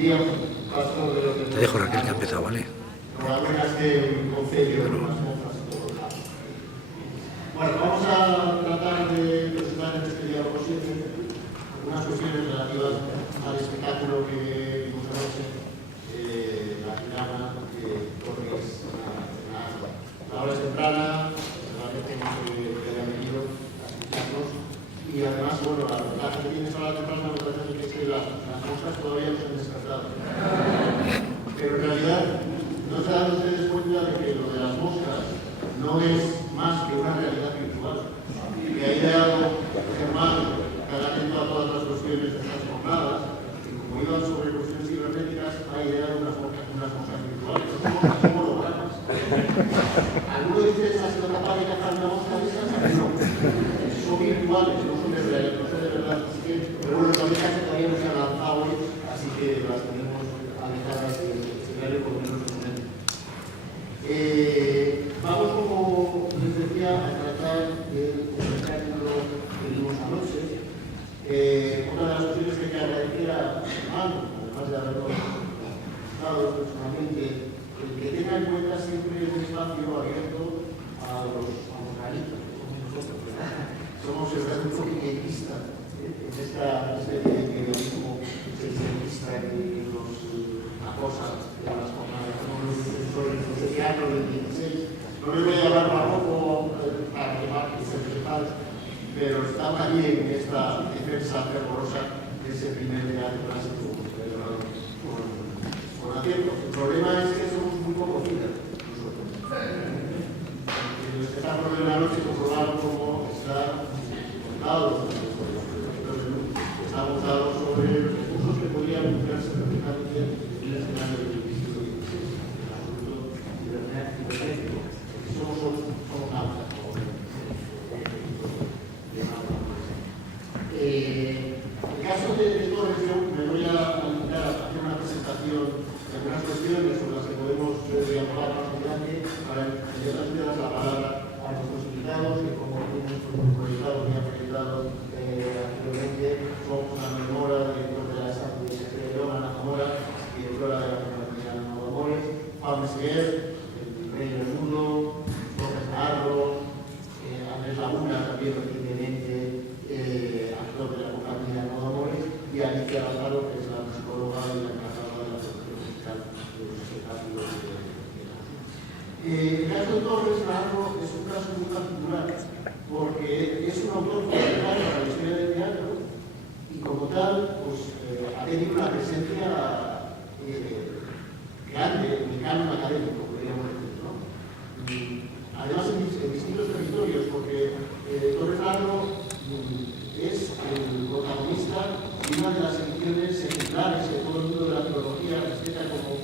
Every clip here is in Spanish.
Te dejo, Raquel, que ha empezado, ¿vale? Bueno, vamos a tratar de presentar en este diálogo algunas cuestiones relativas al espectáculo que vimos anoche, la Girana, porque es la hora es temprana, realmente que hayan venido a escucharnos, y además, bueno, la ventaja que tiene esta hora temprana me parece que es que las moscas todavía no se han descartado. Pero en realidad no se dan ustedes cuenta de que lo de las moscas no es más que una realidad virtual. Que ha ideado Germán, que haga atento a todas las cuestiones de estas jornadas, y como iban sobre cuestiones cibernéticas, ha ideado unas moscas virtuales. Son hologramas. ¿Alguno de ustedes ha sido capaz de cazar una mosca de esas? No. Son virtuales, no son de verdad. Así que, pero bueno, todavía no se han lanzado hoy, así que las tenemos alejadas del escenario por lo menos de momento. Vamos, como les decía, a tratar del espectáculo que vimos anoche. Una de las cuestiones que hay que agradecer a Germán, además de haberlo dado personalmente, que tenga en cuenta siempre un espacio abierto a los analistas, como nosotros, ¿verdad? Somos el grupo guionista en este periodismo guionista que nos acosa en las jornadas, como los de teatro del 16. No les voy a llamar barroco para que se separe, pero están allí en esta defensa fervorosa de ese primer teatro clásico con acierto. El problema es que somos muy poco finas nosotros. En el espectáculo de la noche comprobaron cómo está montado, está montado sobre recursos que podrían emplearse perfectamente en el escenario del siglo XVI, en el asunto cibernético. Somos náuticos. En el caso de Torres, yo me voy a limitar a hacer una presentación de algunas cuestiones sobre las que podemos dialogar más adelante para enviarles la palabra a nuestros invitados, que como hemos proyectado anteriormente, somos una Mora, director de la SAP de León, Ana Zamora, directora de la compañía Nuevo Amores, Juan Meseguer, el Rey del Mundo, Jorge Narro, Andrés Laguna, también recientemente actor de la compañía Nuevo Amores, y Alicia Lázaro, que es la psicóloga y la encargada de la producción musical de los espectáculos de la El caso de Torres Narro es un caso muy particular, porque es un autor fundamental para la historia del teatro y como tal pues, ha tenido una presencia grande en el canon académico, podríamos decir, ¿no? Además en distintos territorios, porque Torres Narro es el protagonista de una de las ediciones ejemplares que todo el mundo de la filología respeta como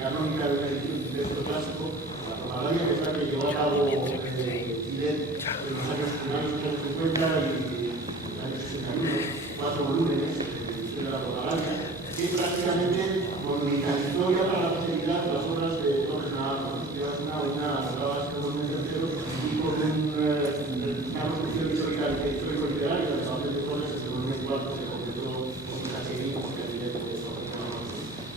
canónica de una edición de texto clásico, la Topaladia, que es la que llevó a cabo Chile en los años finales de los años 50 y los años 61, 4 volúmenes de edición de la Topaladia, que prácticamente monumentalizó ya para la posteridad las obras de Torres Narro. Llevas una grabada este volumen entero y con una construcción histórico-literaria de San de Torres, este volumen igual que se completó con un cacherín que evidentemente es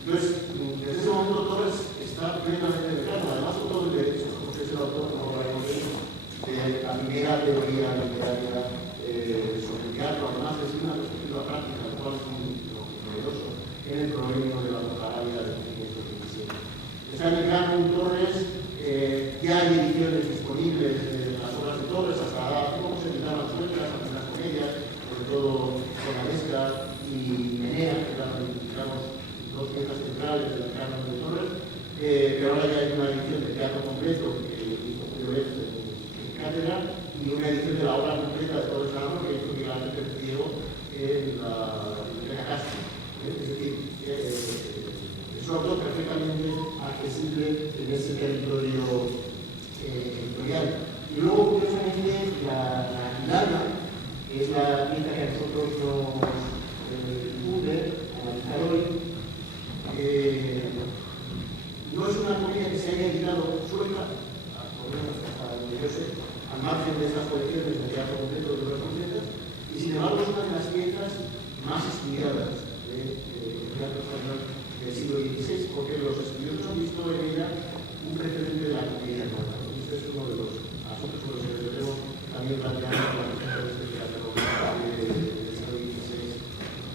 Entonces, desde ese momento Torres está plenamente declarado, además con todo el derecho, porque es el autor, como hablaremos de eso, de la primera teoría literaria sobre el teatro, además de ser una perspectiva práctica, lo cual es muy novedoso, en el problema de la Topaladia de 1517. Está en el canon Torres, ya hay ediciones disponibles de las obras de Torres, hasta hace poco se editaban sueltas, algunas comedias, sobre todo Sonaresca y Menea, que eran, digamos, dos piezas centrales del canon de Torres, pero ahora ya hay una edición de teatro completo que hizo Pérez en cátedra y una edición de la obra completa de Torres Narro que hizo Miguel Ángel Ciego en la Biblioteca Castro. Es decir, es un autor perfectamente accesible en ese territorio editorial. Y luego, curiosamente, la Girana, que es la pieza que a nosotros nos incumbe analizar hoy, no es una comedia que se haya editado suelta, por lo menos hasta donde yo sé, al margen de estas colecciones de teatro completo de obras completas, y sin embargo es una de las piezas más estudiadas de teatro español del siglo XVI, porque los estudiosos han visto en ella un precedente de la comedia nueva. Este es uno de los asuntos sobre los que debemos también plantear la presencia de este teatro del siglo XVI,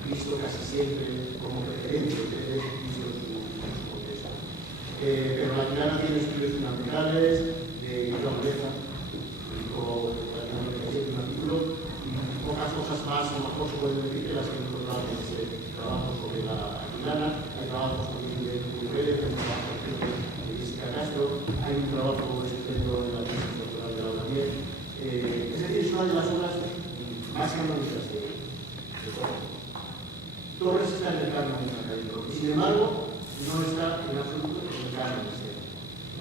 visto casi siempre como referente, visto en su contexto. Pero la Quilana tiene estudios fundamentales de Joan Leza, publicó prácticamente un artículo, y pocas cosas más a lo mejor se pueden decir que las que hemos encontrado en ese trabajo sobre la Quilana. Hay trabajos también de Pérez, hay un trabajo de Jessica Castro, hay un trabajo estupendo en la tesis doctoral de Laura Mier. Es decir, es una de las obras más canónicas de Torres. Torres está en el canon académico, y sin embargo no está en absoluto en el canon escénico.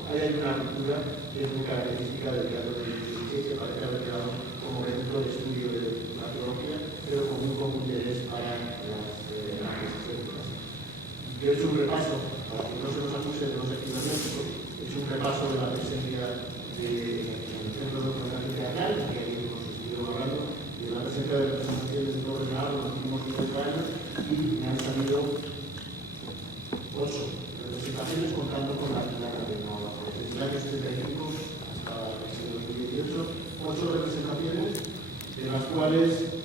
Ahí hay una ruptura que es muy característica del teatro del XVI, que parece haber quedado como ejemplo de estudio de la teología, pero con un común interés para las escénicas. Yo he hecho un repaso, para que no se nos acuse de los equipamientos, he hecho un repaso de la presencia del Centro de Documentación Teatral, que ahí hemos ido hablando, de la presencia de representaciones de Torres Navarro en los últimos 50 años, y me han salido 8 representaciones contando con la Quilana de Nueva York. Desde el año 75 hasta el siglo 2018, 8 representaciones, de las cuales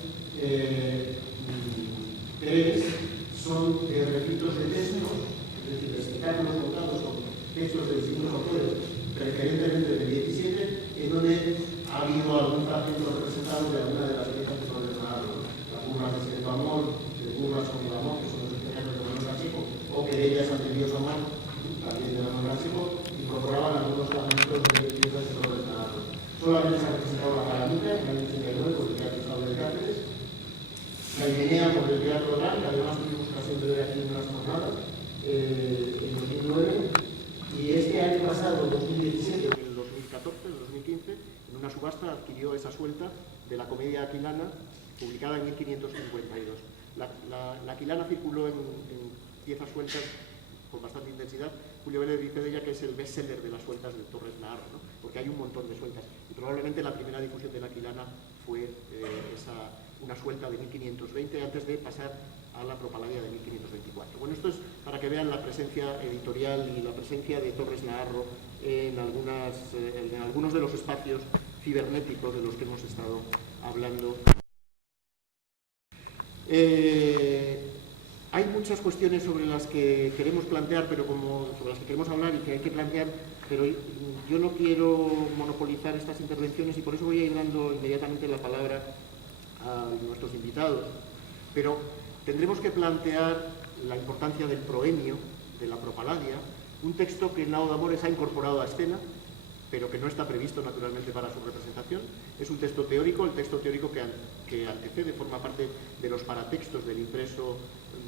3 son refritos de textos, es decir, de espectáculos contados con textos de distintos autores, preferentemente del 17, en donde ha habido algún fragmento representado de alguna de las piezas que son ordenadas, las burras de Secreto Amor, de burras con el amor, que son los espectáculos de Manuel Rachico, o que de ellas ante Dios Amor, también de Manuel Rachico, incorporaban algunos fragmentos de piezas que son ordenadas. Solamente se ha representado la Calamita en el año 89 por el Teatro Estado de Cáceres, la Himenea por el Teatro Oral, que además tuvimos ocasión de ver aquí en unas jornadas, en 2009, y este año pasado, 2017, en el 2014, en el 2015, en una subasta adquirió esa suelta de la comedia aquilana, publicada en 1552. La aquilana circuló en piezas sueltas con bastante intensidad. Julio Vélez dice de ella que es el bestseller de las sueltas de Torres Navarro, ¿no? Porque hay un montón de sueltas. Y probablemente la primera difusión de la aquilana fue una suelta de 1520 antes de pasar a la propaladia de 1524. Bueno, esto es para que vean la presencia editorial y la presencia de Torres Navarro en algunos de los espacios cibernéticos de los que hemos estado hablando. Hay muchas cuestiones sobre las que queremos plantear, pero sobre las que queremos hablar y que hay que plantear, pero yo no quiero monopolizar estas intervenciones y por eso voy a ir dando inmediatamente la palabra a nuestros invitados. Pero tendremos que plantear la importancia del proemio, de la propaladia, un texto que Nao de Amores ha incorporado a escena, pero que no está previsto naturalmente para su representación. Es un texto teórico, el texto teórico que antecede, forma parte de los paratextos del impreso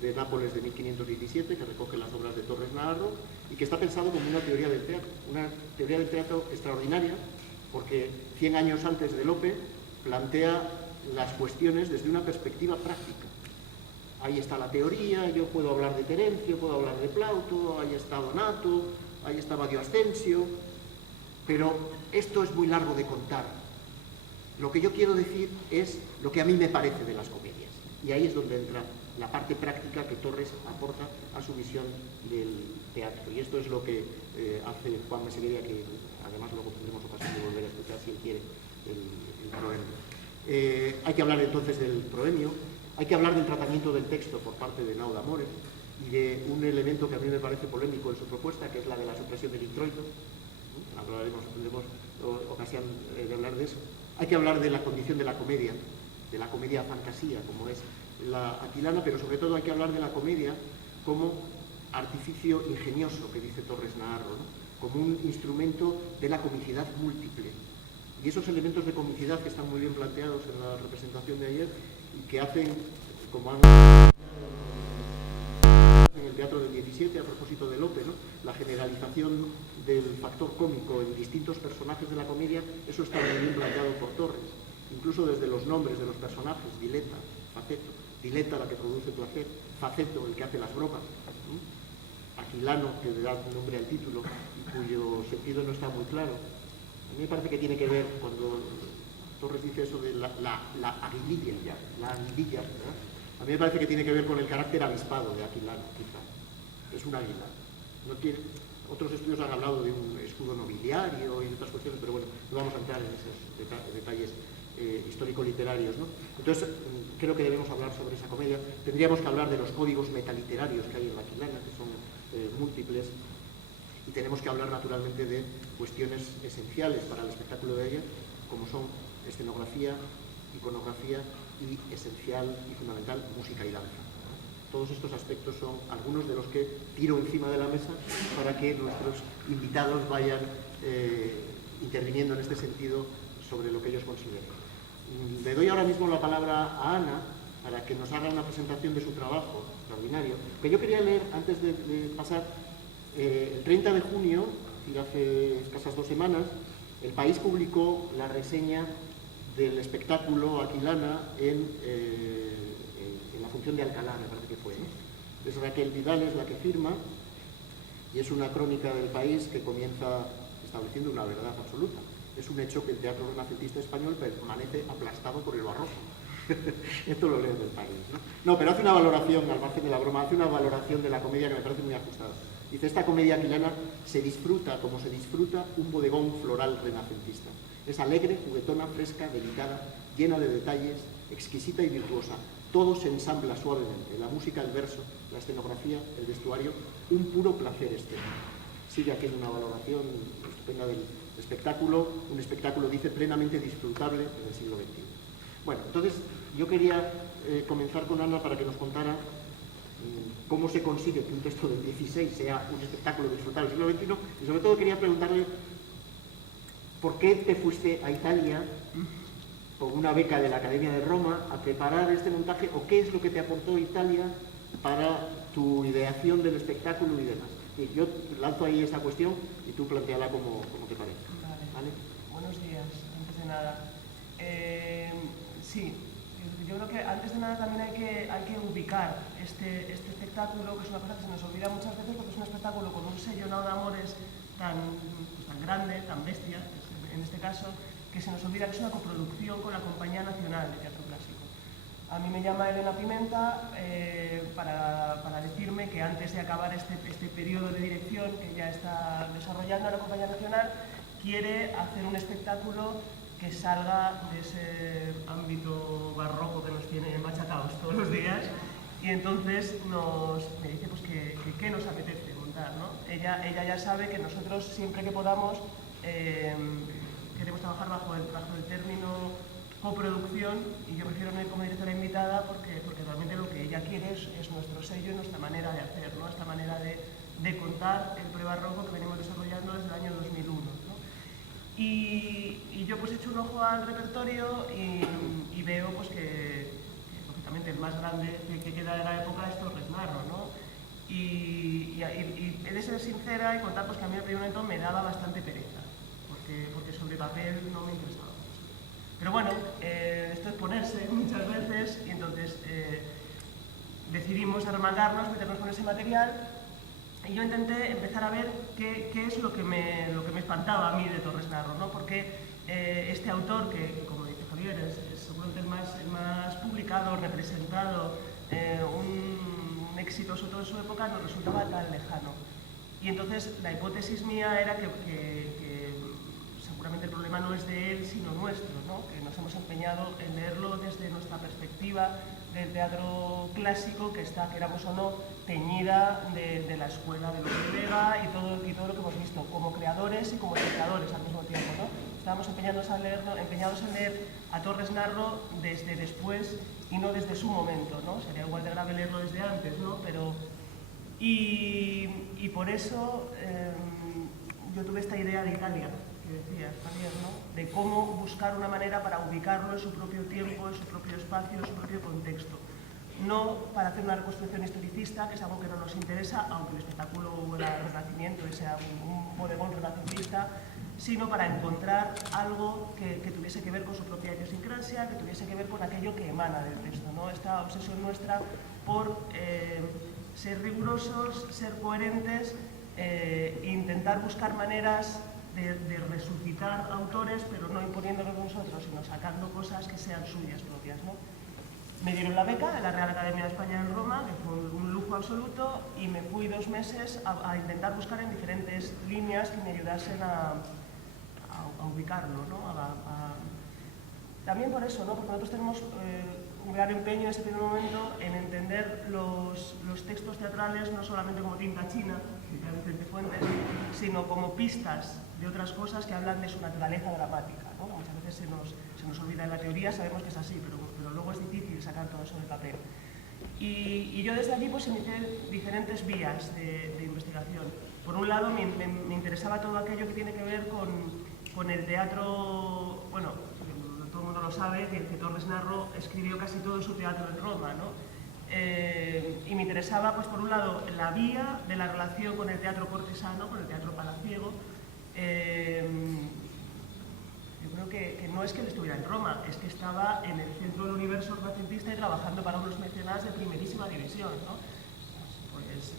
de Nápoles de 1517, que recoge las obras de Torres Navarro, y que está pensado como una teoría del teatro extraordinaria, porque 100 años antes de Lope plantea las cuestiones desde una perspectiva práctica. Ahí está la teoría, yo puedo hablar de Terencio, puedo hablar de Plauto, ahí está Donato, ahí está Badio Ascencio, pero esto es muy largo de contar. Lo que yo quiero decir es lo que a mí me parece de las comedias. Y ahí es donde entra la parte práctica que Torres aporta a su visión del teatro. Y esto es lo que hace Juan Mesegueria, que además luego tendremos ocasión de volver a escuchar, si él quiere, el proemio. Hay que hablar entonces del proemio, hay que hablar del tratamiento del texto por parte de Nao de Amores y de un elemento que a mí me parece polémico en su propuesta, que es la de la supresión del introito. Tendremos ocasión de hablar de eso. Hay que hablar de la condición de la comedia fantasía, como es la aquilana, pero sobre todo hay que hablar de la comedia como artificio ingenioso, que dice Torres Navarro, ¿no? Como un instrumento de la comicidad múltiple. Y esos elementos de comicidad que están muy bien planteados en la representación de ayer y que hacen, como han en el teatro del 17, a propósito de Lope, ¿no? La generalización del factor cómico en distintos personajes de la comedia, eso está muy bien planteado por Torres, incluso desde los nombres de los personajes, Dileta, Faceto, Dileta la que produce placer, Faceto el que hace las bromas, Aquilano que le da nombre al título y cuyo sentido no está muy claro. A mí me parece que tiene que ver, cuando Torres dice eso de la aguililla, ¿verdad? A mí me parece que tiene que ver con el carácter avispado de Aquilano, quizá. es un águila. No tiene, otros estudios han hablado de un escudo nobiliario y de otras cuestiones, pero bueno, no vamos a entrar en esos detalles histórico-literarios, ¿no? Entonces, creo que debemos hablar sobre esa comedia. Tendríamos que hablar de los códigos metaliterarios que hay en la Aquilana, que son múltiples, y tenemos que hablar naturalmente de cuestiones esenciales para el espectáculo de ella, como son escenografía, iconografía y esencial y fundamental música y danza. Todos estos aspectos son algunos de los que tiro encima de la mesa para que nuestros invitados vayan interviniendo en este sentido sobre lo que ellos consideren. Le doy ahora mismo la palabra a Ana para que nos haga una presentación de su trabajo extraordinario, que yo quería leer antes de pasar. El 30 de junio, hace escasas 2 semanas, El País publicó la reseña del espectáculo Aquilana en la función de Alcalá, me parece que fue, ¿no? Es Raquel Vidal, es la que firma, y es una crónica del País que comienza estableciendo una verdad absoluta. Es un hecho que el teatro renacentista español permanece aplastado por el barroco. Esto lo leo del País, ¿no? No, pero hace una valoración, al margen de la broma, hace una valoración de la comedia que me parece muy ajustada. Dice, esta comedia aquilana se disfruta como se disfruta un bodegón floral renacentista. Es alegre, juguetona, fresca, delicada, llena de detalles, exquisita y virtuosa. Todo se ensambla suavemente, la música, el verso, la escenografía, el vestuario, un puro placer estético. Sigue haciendo una valoración estupenda del espectáculo, un espectáculo, dice, plenamente disfrutable en el siglo XXI. Bueno, entonces yo quería comenzar con Ana para que nos contara cómo se consigue que un texto del XVI sea un espectáculo disfrutable del siglo XXI, y sobre todo quería preguntarle por qué te fuiste a Italia con una beca de la Academia de Roma a preparar este montaje, o qué es lo que te aportó Italia para tu ideación del espectáculo y demás. Y yo lanzo ahí esta cuestión y tú plantéala como te parece. Vale. Buenos días, antes de nada. Sí, yo creo que antes de nada también hay que ubicar este espectáculo, que es una cosa que se nos olvida muchas veces porque es un espectáculo con un sello no de amores tan grande, tan bestia, en este caso, que se nos olvida que es una coproducción con la Compañía Nacional de Teatro Clásico. A mí me llama Elena Pimenta para decirme que antes de acabar este periodo de dirección que ya está desarrollando la Compañía Nacional, quiere hacer un espectáculo que salga de ese ámbito barroco que nos tiene machacados todos los días, y entonces me dice pues que nos apetece montar, ¿no? Ella ya sabe que nosotros siempre que podamos queremos trabajar bajo el término coproducción, y yo prefiero no ir como directora invitada porque realmente lo que ella quiere es nuestro sello y nuestra manera de hacer, ¿no? Esta manera de contar el prebarroco que venimos desarrollando desde el año 2001, ¿no? Y yo pues he hecho un ojo al repertorio y veo pues que lógicamente el más grande que queda de la época es Torres Narro, ¿no? Y he de ser sincera y contar pues que a mí en el primer momento me daba bastante pereza, porque sobre papel no me interesaba. Pero bueno, esto es ponerse muchas veces, y entonces decidimos arremangarnos, meternos con ese material, y yo intenté empezar a ver qué es lo que me espantaba a mí de Torres Narro, ¿no? Porque este autor, que como dice Javier, es seguramente el más publicado, representado, un éxito sobre todo en su época, nos resultaba tan lejano. Y entonces la hipótesis mía era que seguramente el problema no es de él, sino nuestro, ¿no? Que nos hemos empeñado en leerlo desde nuestra perspectiva del teatro clásico, que está, queramos o no, teñida de la escuela de Lope de Vega y todo lo que hemos visto, como creadores y como espectadores al mismo tiempo, ¿no? Estábamos empeñados en leer a Torres Narro desde después y no desde su momento, ¿no? Sería igual de grave leerlo desde antes, ¿no? Y por eso yo tuve esta idea de Italia, que decías, Javier, ¿no? De cómo buscar una manera para ubicarlo en su propio tiempo, en su propio espacio, en su propio contexto. No para hacer una reconstrucción historicista, que es algo que no nos interesa, aunque el espectáculo era Renacimiento y sea un bodegón renacentista, sino para encontrar algo que tuviese que ver con su propia idiosincrasia, que tuviese que ver con aquello que emana del texto, ¿no? Esta obsesión nuestra por ser rigurosos, ser coherentes, intentar buscar maneras de resucitar autores, pero no imponiéndolos nosotros, sino sacando cosas que sean suyas propias, ¿no? Me dieron la beca en la Real Academia de España en Roma, que fue un lujo absoluto, y me fui 2 meses a intentar buscar en diferentes líneas que me ayudasen a ubicarlo, ¿no? También por eso, ¿no? Porque nosotros tenemos un gran empeño en ese primer momento en entender los textos teatrales no solamente como tinta china, de Vicente Fuentes, sino como pistas de otras cosas que hablan de su naturaleza dramática, ¿no? Muchas veces se nos olvida en la teoría, sabemos que es así, pero luego es difícil sacar todo eso del papel. Y yo desde allí pues inicié diferentes vías de investigación. Por un lado me interesaba todo aquello que tiene que ver con el teatro, bueno, todo el mundo lo sabe, que Torres Narro escribió casi todo su teatro en Roma, ¿no? Y me interesaba, pues por un lado, la vía de la relación con el teatro cortesano, con el teatro palaciego. Yo creo que no es que él estuviera en Roma, es que estaba en el centro del universo renacentista y trabajando para unos mecenas de primerísima división, ¿no? Pues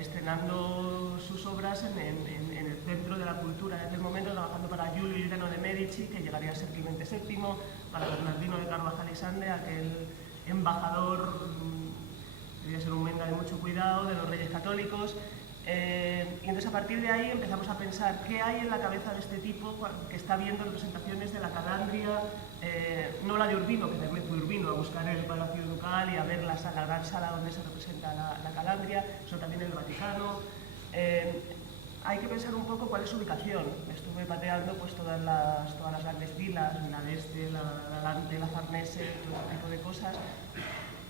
estrenando sus obras en el centro de la cultura en aquel momento, trabajando para Giulio Illiano de Medici, que llegaría a ser Clemente VII, para Bernardino de Carvajal y Sande, aquel embajador, debía ser un menda de mucho cuidado, de los reyes católicos. Y entonces a partir de ahí empezamos a pensar qué hay en la cabeza de este tipo que está viendo representaciones de la Calandria, no la de Urbino, que también fue Urbino a buscar el Palacio Ducal y a ver la gran sala donde se representa la Calandria, sino también el Vaticano. Hay que pensar un poco cuál es su ubicación. Estuve pateando pues, todas las grandes vilas, la de este, la Dante, la Farnese, todo ese tipo de cosas,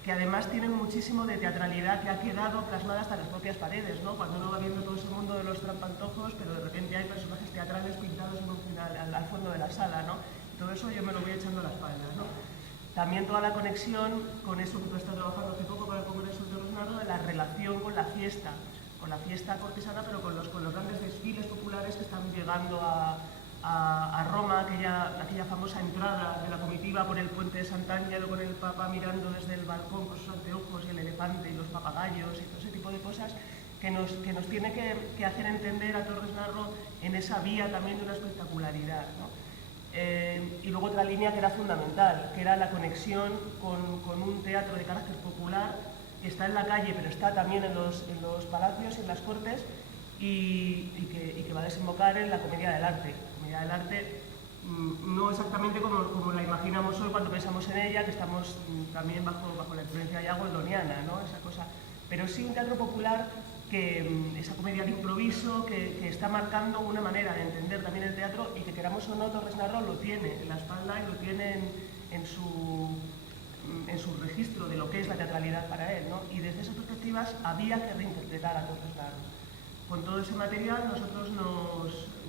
que además tienen muchísimo de teatralidad que ha quedado plasmada hasta en las propias paredes, ¿no? Cuando uno va viendo todo ese mundo de los trampantojos, pero de repente hay personajes teatrales pintados en un final, al fondo de la sala, ¿no? Todo eso yo me lo voy echando a la espalda, ¿no? También toda la conexión con eso que tú estás trabajando hace poco para el Congreso de Torres Narro, de la relación con la fiesta cortesana, pero con los grandes desfiles populares que están llegando a Roma, aquella famosa entrada de la comitiva por el puente de Sant'Angelo con el Papa mirando desde el balcón con sus anteojos y el elefante y los papagayos y todo ese tipo de cosas que nos tiene que hacer entender a Torres Narro en esa vía también de una espectacularidad, ¿no? Y luego otra línea que era fundamental, que era la conexión con un teatro de carácter popular que está en la calle, pero está también en los palacios y en las cortes, y que va a desembocar en la comedia del arte. La comedia del arte, no exactamente como la imaginamos hoy cuando pensamos en ella, que estamos también bajo la influencia ya goldoniana, ¿no? Esa cosa. Pero sí un teatro popular, esa comedia de improviso que está marcando una manera de entender también el teatro, y que queramos o no, Torres Narro lo tiene en la espalda y lo tiene en su registro de lo que es la teatralidad para él, ¿no? Y desde esas perspectivas había que reinterpretar a Torres Narro. Con todo ese material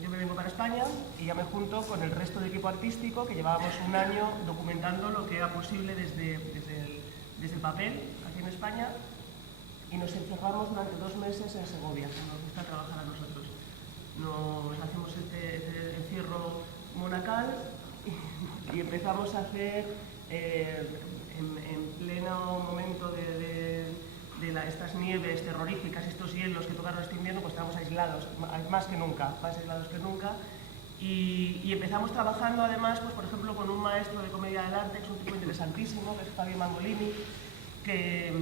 yo me vengo para España y ya me junto con el resto del equipo artístico, que llevábamos un año documentando lo que era posible desde el papel aquí en España, y nos encerramos durante 2 meses en Segovia, que nos gusta trabajar a nosotros. Nos hacemos este encierro monacal y empezamos a hacer en pleno momento de estas nieves terroríficas, estos hielos que tocaron este invierno, pues estábamos aislados, más aislados que nunca. Y empezamos trabajando además, pues, por ejemplo, con un maestro de comedia del arte, que es un tipo interesantísimo, que es Fabio Mangolini, que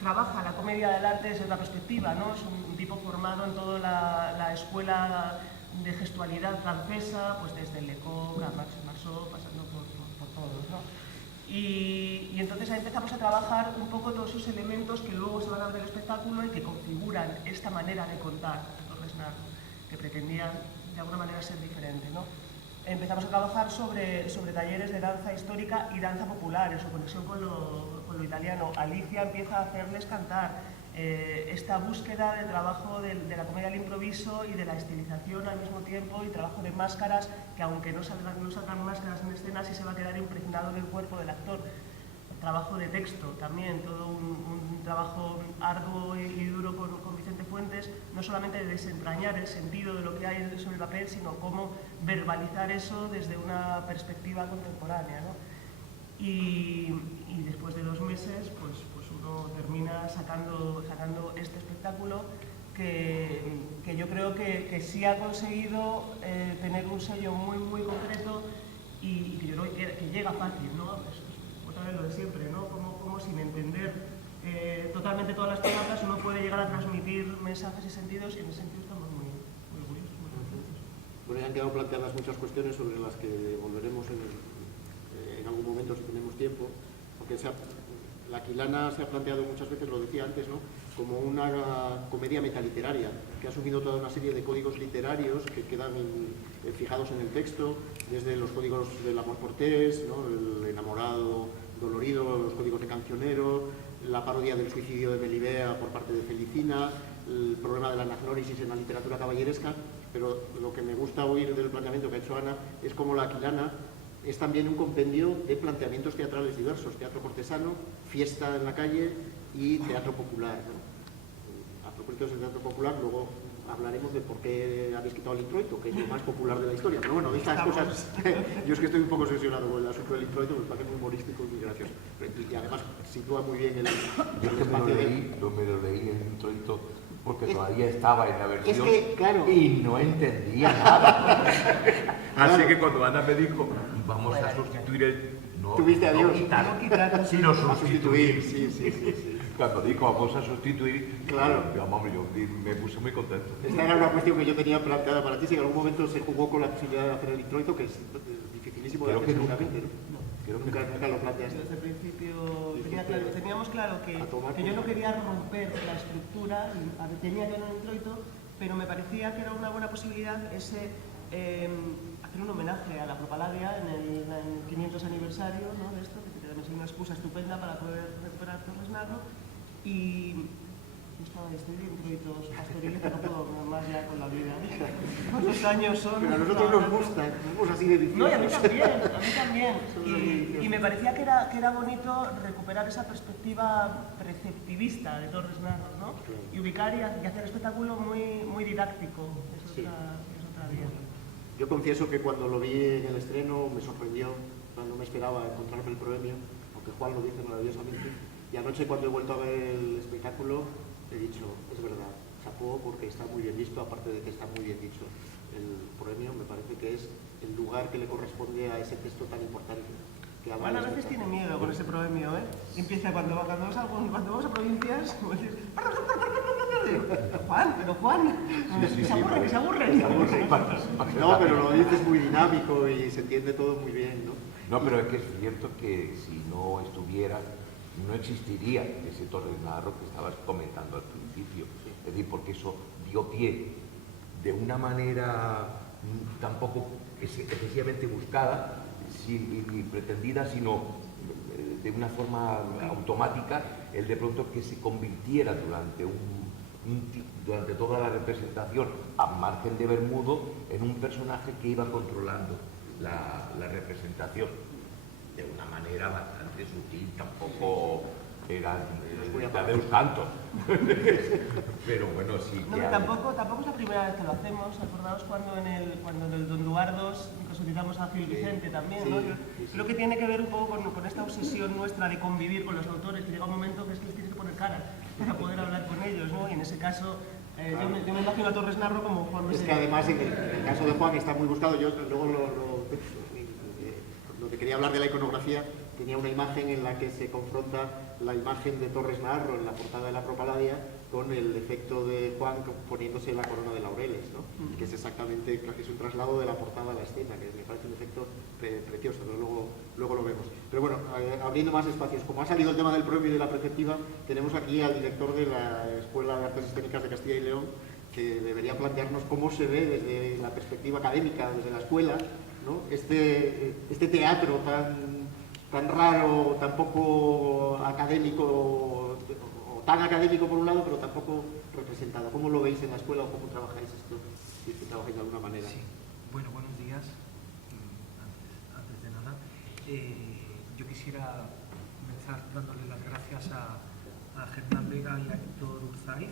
trabaja la comedia del arte desde otra perspectiva, ¿no? Es un tipo formado en toda la escuela de gestualidad francesa, pues desde Lecoq a Max Marceau, pasando por todos, ¿no? Y entonces ahí empezamos a trabajar un poco todos esos elementos que luego se van a ver del espectáculo y que configuran esta manera de contar de Torres Narro, que pretendían de alguna manera ser diferente, ¿no? Empezamos a trabajar sobre talleres de danza histórica y danza popular, en su conexión con lo italiano. Alicia empieza a hacerles cantar. Esta búsqueda de trabajo de la comedia al improviso y de la estilización al mismo tiempo, y trabajo de máscaras, que aunque no salgan máscaras en escena, sí se va a quedar impregnado en el cuerpo del actor. Trabajo de texto también, todo un trabajo arduo y duro con Vicente Fuentes, no solamente de desentrañar el sentido de lo que hay sobre el papel, sino cómo verbalizar eso desde una perspectiva contemporánea, ¿no? Y después de 2 meses, pues uno termina sacando este espectáculo que yo creo que sí ha conseguido tener un sello muy, muy concreto, y que yo creo que llega fácil, ¿no? sin entender totalmente todas las palabras, uno puede llegar a transmitir mensajes y sentidos, y en ese sentido estamos muy orgullosos, muy contentos. Bueno, ya han quedado planteadas muchas cuestiones sobre las que volveremos en algún momento si tenemos tiempo, porque la Aquilana se ha planteado muchas veces, lo decía antes, ¿no?, como una comedia metaliteraria, que ha asumido toda una serie de códigos literarios que quedan fijados en el texto, desde los códigos del amor cortés, ¿no?, el enamorado dolorido, los códigos de cancionero, la parodia del suicidio de Melibea por parte de Felicina, el problema de la anagnórisis en la literatura caballeresca, pero lo que me gusta oír del planteamiento que ha hecho Ana es cómo la Aquilana es también un compendio de planteamientos teatrales diversos: teatro cortesano, fiesta en la calle y teatro popular, ¿no? A propósito del teatro popular, luego hablaremos de por qué habéis quitado el introito, que es lo más popular de la historia. Pero bueno, de estas cosas, yo es que estoy un poco obsesionado con el asunto del introito, me parece muy humorístico y muy gracioso. Y además sitúa muy bien el espacio yo me lo leí el introito porque todavía estaba en la versión claro, y no entendía nada. Así que cuando Ana me dijo, vamos a sustituir el... No, tuviste a Dios. No quitar, sino sustituir. Sí. Cuando dijo vamos a sustituir, claro, yo me puse muy contento. Esta era una cuestión que yo tenía planteada para ti, si en algún momento se jugó con la posibilidad de hacer el introito, que es dificilísimo de hacer seguramente, ¿no? Nunca lo planteaste. Desde el principio teníamos claro que yo no quería romper la estructura, tenía ya un introito, pero me parecía que era una buena posibilidad hacer un homenaje a la Propaladia en el 500 aniversario, ¿no?, de esto, que también es una excusa estupenda para poder recuperar Torres Narro. Y estoy de introitos pastoriles, pero no puedo más ya con la vida. ¿Cuántos años son? Pero a nosotros nos gusta, somos así de viciosos. No, y a mí también. Y me parecía que era bonito recuperar esa perspectiva preceptivista de Torres Narro, ¿no? Y ubicar y hacer espectáculo muy didáctico. Es otra vía. Yo confieso que cuando lo vi en el estreno me sorprendió, no me esperaba encontrarme el premio, aunque Juan lo dice maravillosamente. Y anoche, cuando he vuelto a ver el espectáculo, he dicho, es verdad, chapó, porque está muy bien visto, aparte de que está muy bien dicho. El premio me parece que es el lugar que le corresponde a ese texto tan importante. Juan a veces tiene miedo con ese premio, ¿eh? Empieza cuando vamos a provincias, pues dices, Juan, que se aburre. No, pero lo dices muy dinámico y se entiende todo muy bien, ¿no? No, pero es que es cierto que si no estuviera, no existiría ese Torres Narro que estabas comentando al principio. Es decir, porque eso dio pie de una manera tampoco excesivamente buscada ni pretendida, sino de una forma automática, el de pronto que se convirtiera durante toda la representación, a margen de Bermudo, en un personaje que iba controlando la representación de una manera bastante sutil. Tampoco eran de los cantos. Pero bueno, sí que tampoco es la primera vez que lo hacemos. Acordaos cuando en el Don Duardos utilizamos a Gil Vicente también, ¿no? Creo que tiene que ver un poco con esta obsesión nuestra de convivir con los autores, que llega un momento que es que les tienes que poner cara para poder hablar con ellos, ¿no? Y en ese caso, yo me imagino a Torres Narro como Juan Mesía. Es que además, en el caso de Juan, está muy buscado. Yo luego lo que quería hablar de la iconografía, tenía una imagen en la que se confronta la imagen de Torres Narro en la portada de la Propaladia con el efecto de Juan poniéndose la corona de laureles, ¿no? Que es exactamente, es un traslado de la portada a la escena, que me parece un efecto precioso, pero luego lo vemos. Pero bueno, abriendo más espacios, como ha salido el tema del premio y de la preceptiva, tenemos aquí al director de la Escuela de Artes Escénicas de Castilla y León, que debería plantearnos cómo se ve desde la perspectiva académica, desde la escuela, ¿no? Este teatro tan raro, tan poco académico, o tan académico por un lado, pero tampoco representado. ¿Cómo lo veis en la escuela o cómo trabajáis esto? Si trabajáis de alguna manera. Sí. Bueno, buenos días. Antes de nada, yo quisiera comenzar dándole las gracias a Germán Vega y a Héctor Urzaiz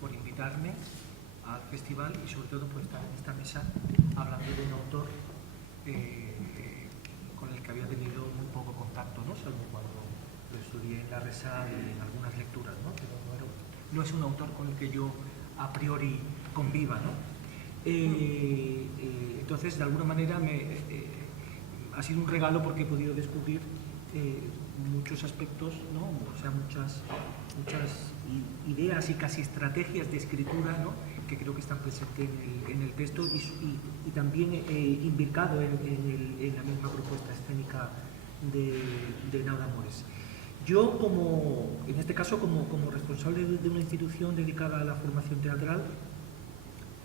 por invitarme al festival y sobre todo por estar en esta mesa hablando de un autor con el que había tenido muy poco contacto, ¿no? Salvo cuando lo estudié en la RESA y en algunas lecturas, ¿no? Pero no es un autor con el que yo a priori conviva, ¿no? Entonces, de alguna manera, ha sido un regalo porque he podido descubrir muchos aspectos, ¿no? O sea, muchas ideas y casi estrategias de escritura, ¿no? Que creo que están presentes en el texto y también imbricado en la misma propuesta escénica de Nau d'Amores. Yo, en este caso, como responsable de una institución dedicada a la formación teatral,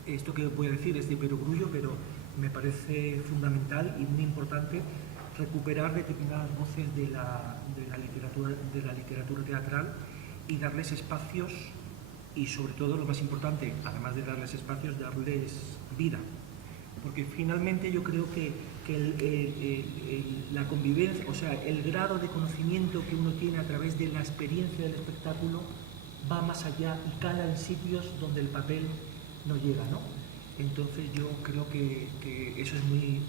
esto que voy a decir es de perogrullo, pero me parece fundamental y muy importante recuperar determinadas voces de la literatura teatral y darles espacios y, sobre todo, lo más importante, además de darles espacios, darles vida. Porque finalmente yo creo que la convivencia, o sea, el grado de conocimiento que uno tiene a través de la experiencia del espectáculo va más allá y cala en sitios donde el papel no llega, ¿no? Entonces yo creo que eso es muy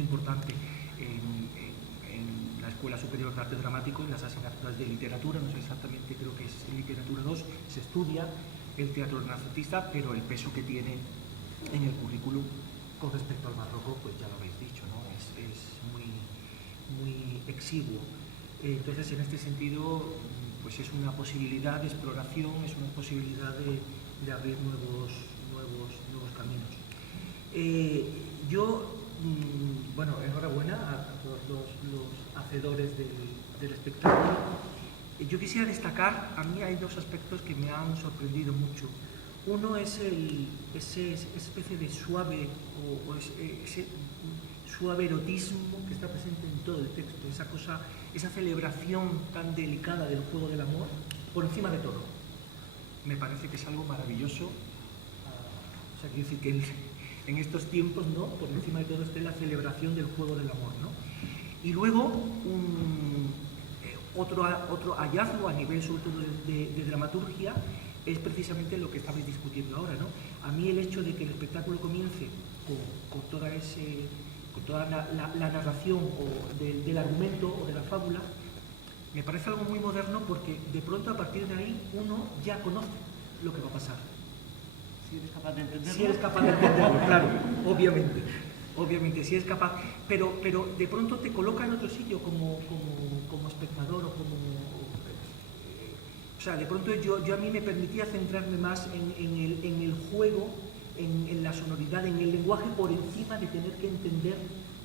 importante. En la Escuela Superior de Arte Dramático, en las asignaturas de literatura, no sé exactamente, creo que es en literatura 2, se estudia el teatro renacentista, pero el peso que tiene en el currículum con respecto al barroco, pues ya lo habéis dicho, ¿no? Es muy exiguo. Entonces, en este sentido, pues es una posibilidad de exploración, es una posibilidad de abrir nuevos caminos. Bueno, enhorabuena a todos los hacedores del espectáculo. Yo quisiera destacar, a mí hay dos aspectos que me han sorprendido mucho. Uno es esa especie de suave ese suave erotismo que está presente en todo el texto, esa celebración tan delicada del juego del amor, por encima de todo. Me parece que es algo maravilloso. O sea, quiero decir que en estos tiempos, ¿no? Por encima de todo esté la celebración del juego del amor, ¿no? Y luego, otro hallazgo a nivel sobre todo de dramaturgia es precisamente lo que estabais discutiendo ahora, ¿no? A mí el hecho de que el espectáculo comience con toda la narración del argumento o de la fábula, me parece algo muy moderno porque de pronto a partir de ahí uno ya conoce lo que va a pasar. Si eres capaz de entenderlo. Si eres capaz de entenderlo, claro, obviamente, si eres capaz, pero de pronto te coloca en otro sitio como espectador o o sea, de pronto yo a mí me permitía centrarme más en el juego, en la sonoridad, en el lenguaje, por encima de tener que entender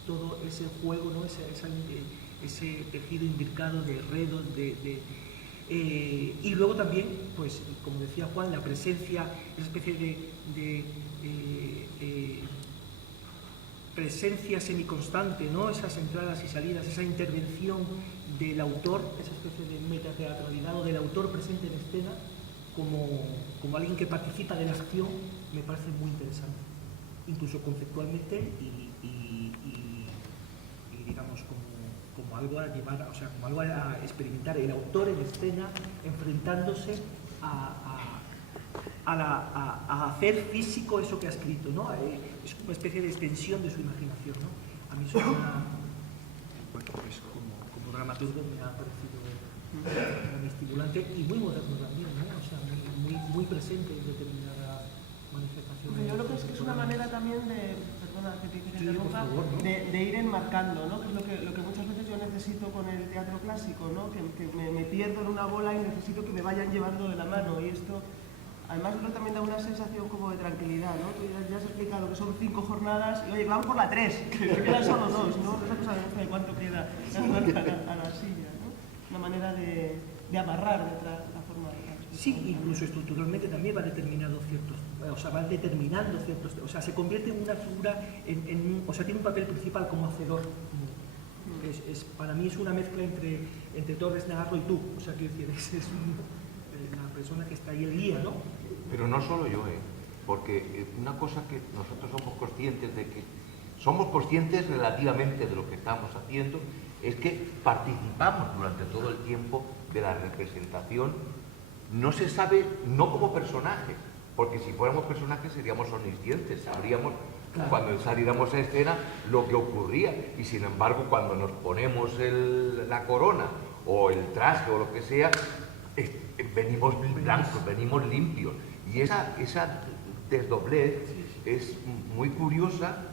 todo ese juego, ¿no? Ese tejido imbricado de enredos, y luego también, pues, como decía Juan, la presencia, esa especie de presencia semiconstante, ¿no? Esas entradas y salidas, esa intervención del autor, esa especie de metateatralidad o del autor presente en escena como alguien que participa de la acción, me parece muy interesante, incluso conceptualmente y digamos como algo a llevar, o sea, como algo a experimentar el autor en escena enfrentándose a hacer físico eso que ha escrito, ¿no? Es una especie de extensión de su imaginación, ¿no? A mí eso pues como dramaturgo me ha parecido muy estimulante y muy moderno también, ¿no? O sea, muy presente en determinada manifestación. Yo creo que es una manera también de, perdona que te interrumpa, por favor, ¿no? de ir enmarcando, ¿no? Que es lo que muchas veces yo necesito con el teatro clásico, ¿no? Que me pierdo en una bola y necesito que me vayan llevando de la mano, y esto además creo también da una sensación como de tranquilidad, ¿no? Tú ya has explicado que son 5 jornadas y oye, vamos por la 3, que quedan solo 2, ¿no? Esa cosa de cuánto queda a la silla, ¿no? Una manera de amarrar la forma de la Sí, incluso estructuralmente también va determinando ciertos, o sea, se convierte en una figura, o sea, tiene un papel principal como hacedor. Para mí es una mezcla entre Torres Nagarro y tú, o sea, quiero decir, es la persona que está ahí, el guía, ¿no? Pero no solo yo, porque una cosa que nosotros somos conscientes relativamente de lo que estamos haciendo, es que participamos durante todo el tiempo de la representación. No se sabe, no como personajes, porque si fuéramos personajes seríamos omniscientes, sabríamos cuando saliéramos a escena lo que ocurría, y sin embargo cuando nos ponemos la corona o el traje o lo que sea, venimos blancos, venimos limpios, y esa desdoblez es muy curiosa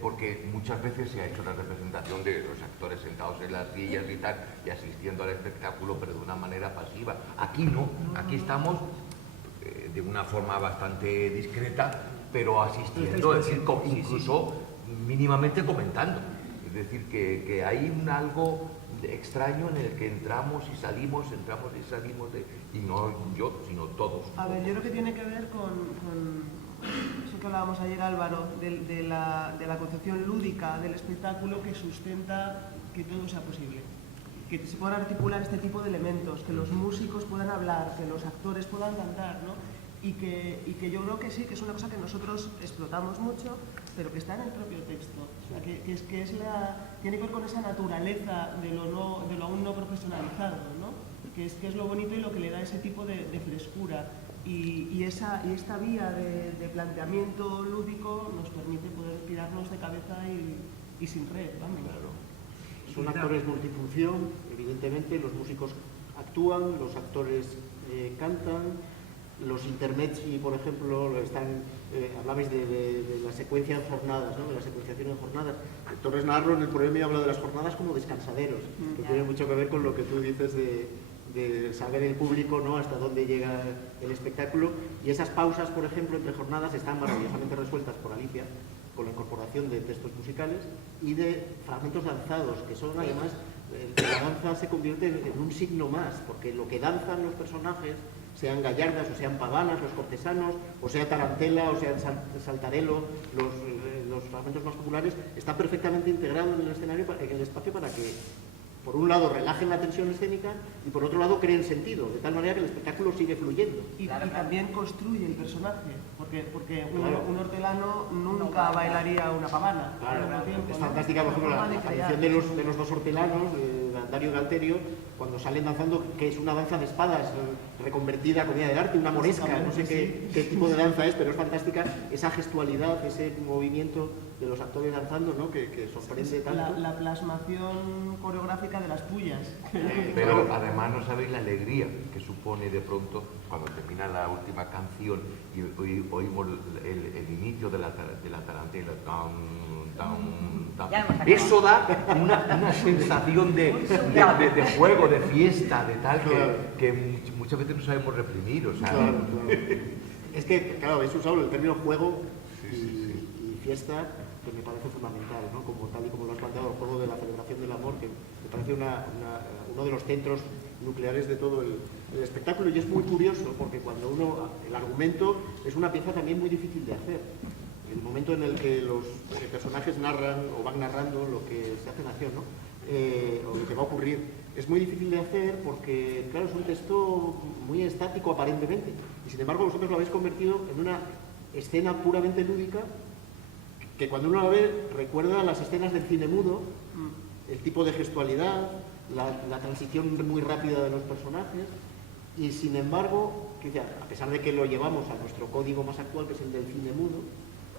porque muchas veces se ha hecho la representación de los actores sentados en las sillas y tal, y asistiendo al espectáculo, pero de una manera pasiva. Aquí no, aquí estamos de una forma bastante discreta, pero asistiendo, es decir, incluso mínimamente comentando. Es decir, que hay un algo extraño en el que entramos y salimos y no yo, sino todos. A ver, yo creo que tiene que ver con eso que hablábamos ayer, Álvaro, de la concepción lúdica del espectáculo que sustenta que todo sea posible. Que se puedan articular este tipo de elementos, que los músicos puedan hablar, que los actores puedan cantar, ¿no? Y que yo creo que sí, que es una cosa que nosotros explotamos mucho, pero que está en el propio texto. O sea, tiene que ver con esa naturaleza de lo aún no profesionalizado, ¿no? Que es lo bonito y lo que le da ese tipo de frescura. Y esta vía de planteamiento lúdico nos permite poder tirarnos de cabeza y sin red, ¿vale? Claro. Son actores multifunción, evidentemente, los músicos actúan, los actores cantan, los intermezzi, por ejemplo, hablabais de la secuencia en jornadas, ¿no? De la secuenciación en jornadas. Torres Navarro en el poema habla de las jornadas como descansaderos, que tiene mucho que ver con lo que tú dices de saber el público, ¿no? Hasta dónde llega el espectáculo, y esas pausas, por ejemplo, entre jornadas están maravillosamente resueltas por Alicia, con la incorporación de textos musicales y de fragmentos danzados, que son además, la danza se convierte en un signo más, porque lo que danzan los personajes, sean gallardas o sean pavanas, los cortesanos, o sea tarantela o sea saltarelo, los fragmentos más populares, está perfectamente integrado en el escenario, en el espacio, para que, por un lado, relajen la tensión escénica y, por otro lado, creen sentido, de tal manera que el espectáculo sigue fluyendo. Y también construye el personaje, porque un hortelano nunca bailaría una pavana. Claro, es fantástica, por ejemplo, la aparición de los dos hortelanos, de Dario y Galterio, cuando salen danzando, que es una danza de espadas reconvertida a comedia del arte, una moresca, no sé qué tipo de danza es, pero es fantástica esa gestualidad, ese movimiento de los actores danzando, ¿no? que sorprende tanto. La plasmación coreográfica de las pullas. Pero además no sabéis la alegría que supone de pronto cuando termina la última canción y oímos el inicio de la tarantela. Eso da una sensación de juego, de fiesta, de tal, que muchas veces no sabemos reprimir. O sea, claro. Es que, claro, habéis usado el término juego y fiesta, que me parece fundamental, ¿no? Como tal y como lo has planteado, el juego de la celebración del amor, que me parece uno de los centros nucleares de todo el espectáculo, y es muy curioso porque cuando el argumento es una pieza también muy difícil de hacer. El momento en el que los personajes narran o van narrando lo que se hace en acción, ¿no? O lo que va a ocurrir, es muy difícil de hacer porque, claro, es un texto muy estático aparentemente, y sin embargo vosotros lo habéis convertido en una escena puramente lúdica que cuando uno la ve recuerda las escenas del cine mudo, el tipo de gestualidad, la transición muy rápida de los personajes, y sin embargo, a pesar de que lo llevamos a nuestro código más actual, que es el del cine mudo,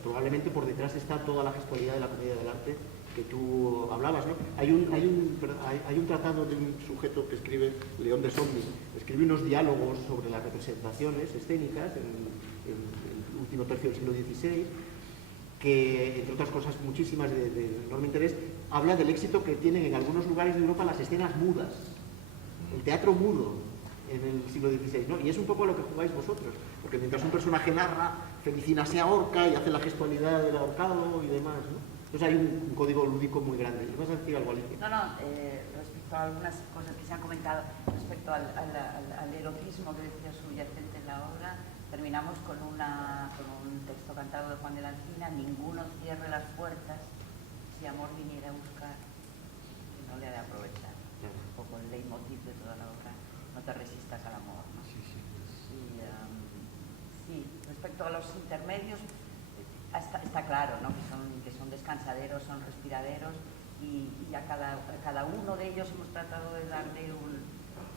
probablemente por detrás está toda la gestualidad de la comedia del arte que tú hablabas, ¿no? Hay un tratado de un sujeto que escribe, León de Somni, escribe unos diálogos sobre las representaciones escénicas en el último tercio del siglo XVI, que, entre otras cosas muchísimas de enorme interés, habla del éxito que tienen en algunos lugares de Europa las escenas mudas, el teatro mudo en el siglo XVI, ¿no? Y es un poco lo que jugáis vosotros, porque mientras un personaje narra, Felicina se ahorca y hace la gestualidad del ahorcado y demás, ¿no? Entonces hay un código lúdico muy grande. ¿Le vas a decir algo, Alicia? No, respecto a algunas cosas que se han comentado, respecto al erotismo que decía subyacente en la obra, terminamos con un texto cantado de Juan de la Encina: ninguno cierre las puertas, si amor viniera a buscar, que no le ha de aprovechar. Es un poco el leitmotiv de toda la obra, no te resistas al amor, ¿no? Sí. Respecto a los intermedios, está claro, ¿no? que son descansaderos, son respiraderos, y a cada uno de ellos hemos tratado de darle un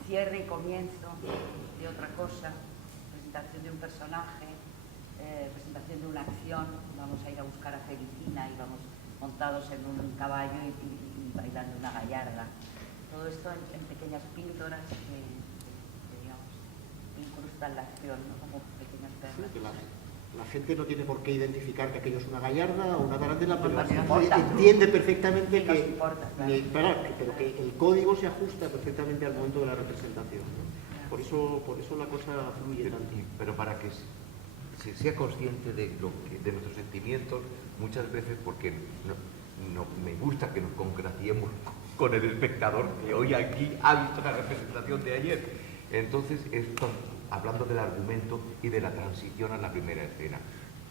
cierre y comienzo de otra cosa, presentación de un personaje, presentación de una acción. Vamos a ir a buscar a Felicina y vamos montados en un caballo y bailando una gallarda. Todo esto en pequeñas píldoras que digamos, incrustan la acción, ¿no? Como pequeñas perlas. La gente no tiene por qué identificar que aquello es una gallarda o una tarantela, pero Nos importa. entiende perfectamente Nos que, importa, claro. pero que el código se ajusta perfectamente al momento de la representación, ¿no? Por eso la cosa fluye tanto. Pero para que se sea consciente de nuestros sentimientos, muchas veces, porque no me gusta que nos congraciemos con el espectador que hoy aquí ha visto la representación de ayer. Entonces, esto, hablando del argumento y de la transición a la primera escena,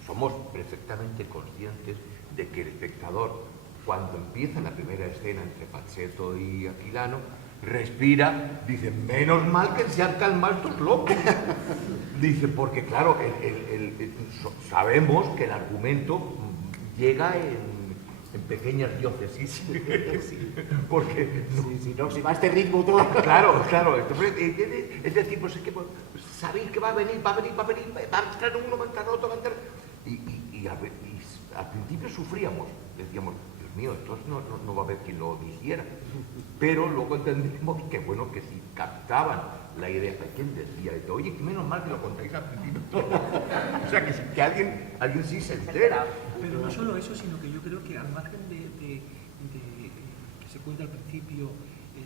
somos perfectamente conscientes de que el espectador, cuando empieza la primera escena entre Pazzetto y Aquilano, respira, dice, menos mal que se han calmado estos locos. Dice, porque claro, sabemos que el argumento llega en pequeñas diócesis. Porque Si va a este ritmo todo. Claro. Entonces, es decir, pues es que sabéis que va a venir, va a entrar uno, va a entrar otro, va a entrar. Y al principio sufríamos, decíamos, Dios mío, esto no va a haber quien lo dijera. Pero luego entendimos que bueno, que si captaban la idea, ¿quién decía esto? Oye, que menos mal que lo contáis al principio. O sea, que alguien sí se entera. Pero no solo eso, sino que yo creo que al margen de que se cuenta al principio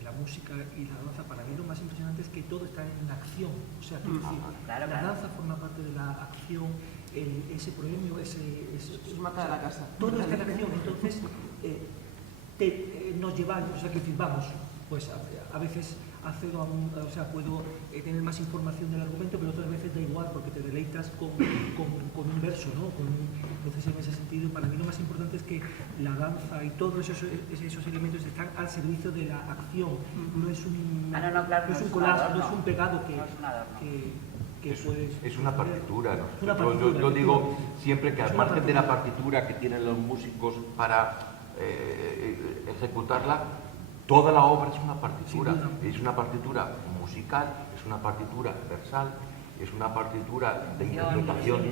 la música y la danza, para mí lo más impresionante es que todo está en acción. O sea, quiero decir, claro. la danza forma parte de la acción, ese premio, Es mata de la casa. todo está en acción. Entonces, nos lleva, o sea, que decir, vamos, pues a veces accedo o sea, puedo tener más información del argumento, pero otras veces da igual, porque te deleitas con un verso, ¿no? Entonces, en ese sentido, para mí lo más importante es que la danza y todos esos elementos están al servicio de la acción. No es un, claro, no es un collage, no es un pegado que puedes... Es una partitura, ¿no? Es una partitura, Yo digo siempre que al una margen de la partitura. partitura que tienen los músicos para ejecutarla, toda la obra es una partitura. Sin duda. Es una partitura musical, es una partitura versal, es una partitura de interpretación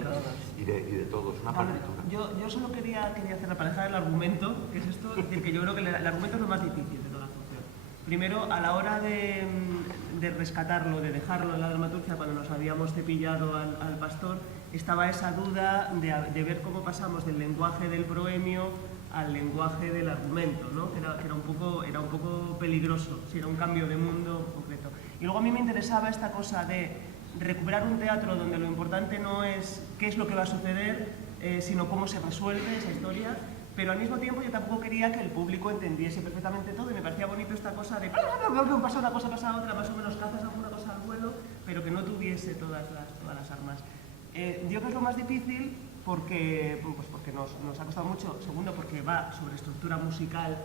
y de todo. Es una partitura. Yo solo quería hacer la pareja del argumento, que es esto, es decir, que yo creo que el argumento es lo más difícil de toda la función. Primero, a la hora de rescatarlo, de dejarlo en la dramaturgia, cuando nos habíamos cepillado al pastor, estaba esa duda de ver cómo pasamos del lenguaje del proemio al lenguaje del argumento, ¿no? Que era un poco peligroso, si era un cambio de mundo concreto. Y luego a mí me interesaba esta cosa de recuperar un teatro donde lo importante no es qué es lo que va a suceder, sino cómo se resuelve esa historia, pero al mismo tiempo yo tampoco quería que el público entendiese perfectamente todo, y me parecía bonito esta cosa de pasa una cosa, pasa otra, más o menos cazas alguna cosa al vuelo, pero que no tuviese todas las armas. Digo que es lo más difícil porque nos ha costado mucho. Segundo, porque va sobre estructura musical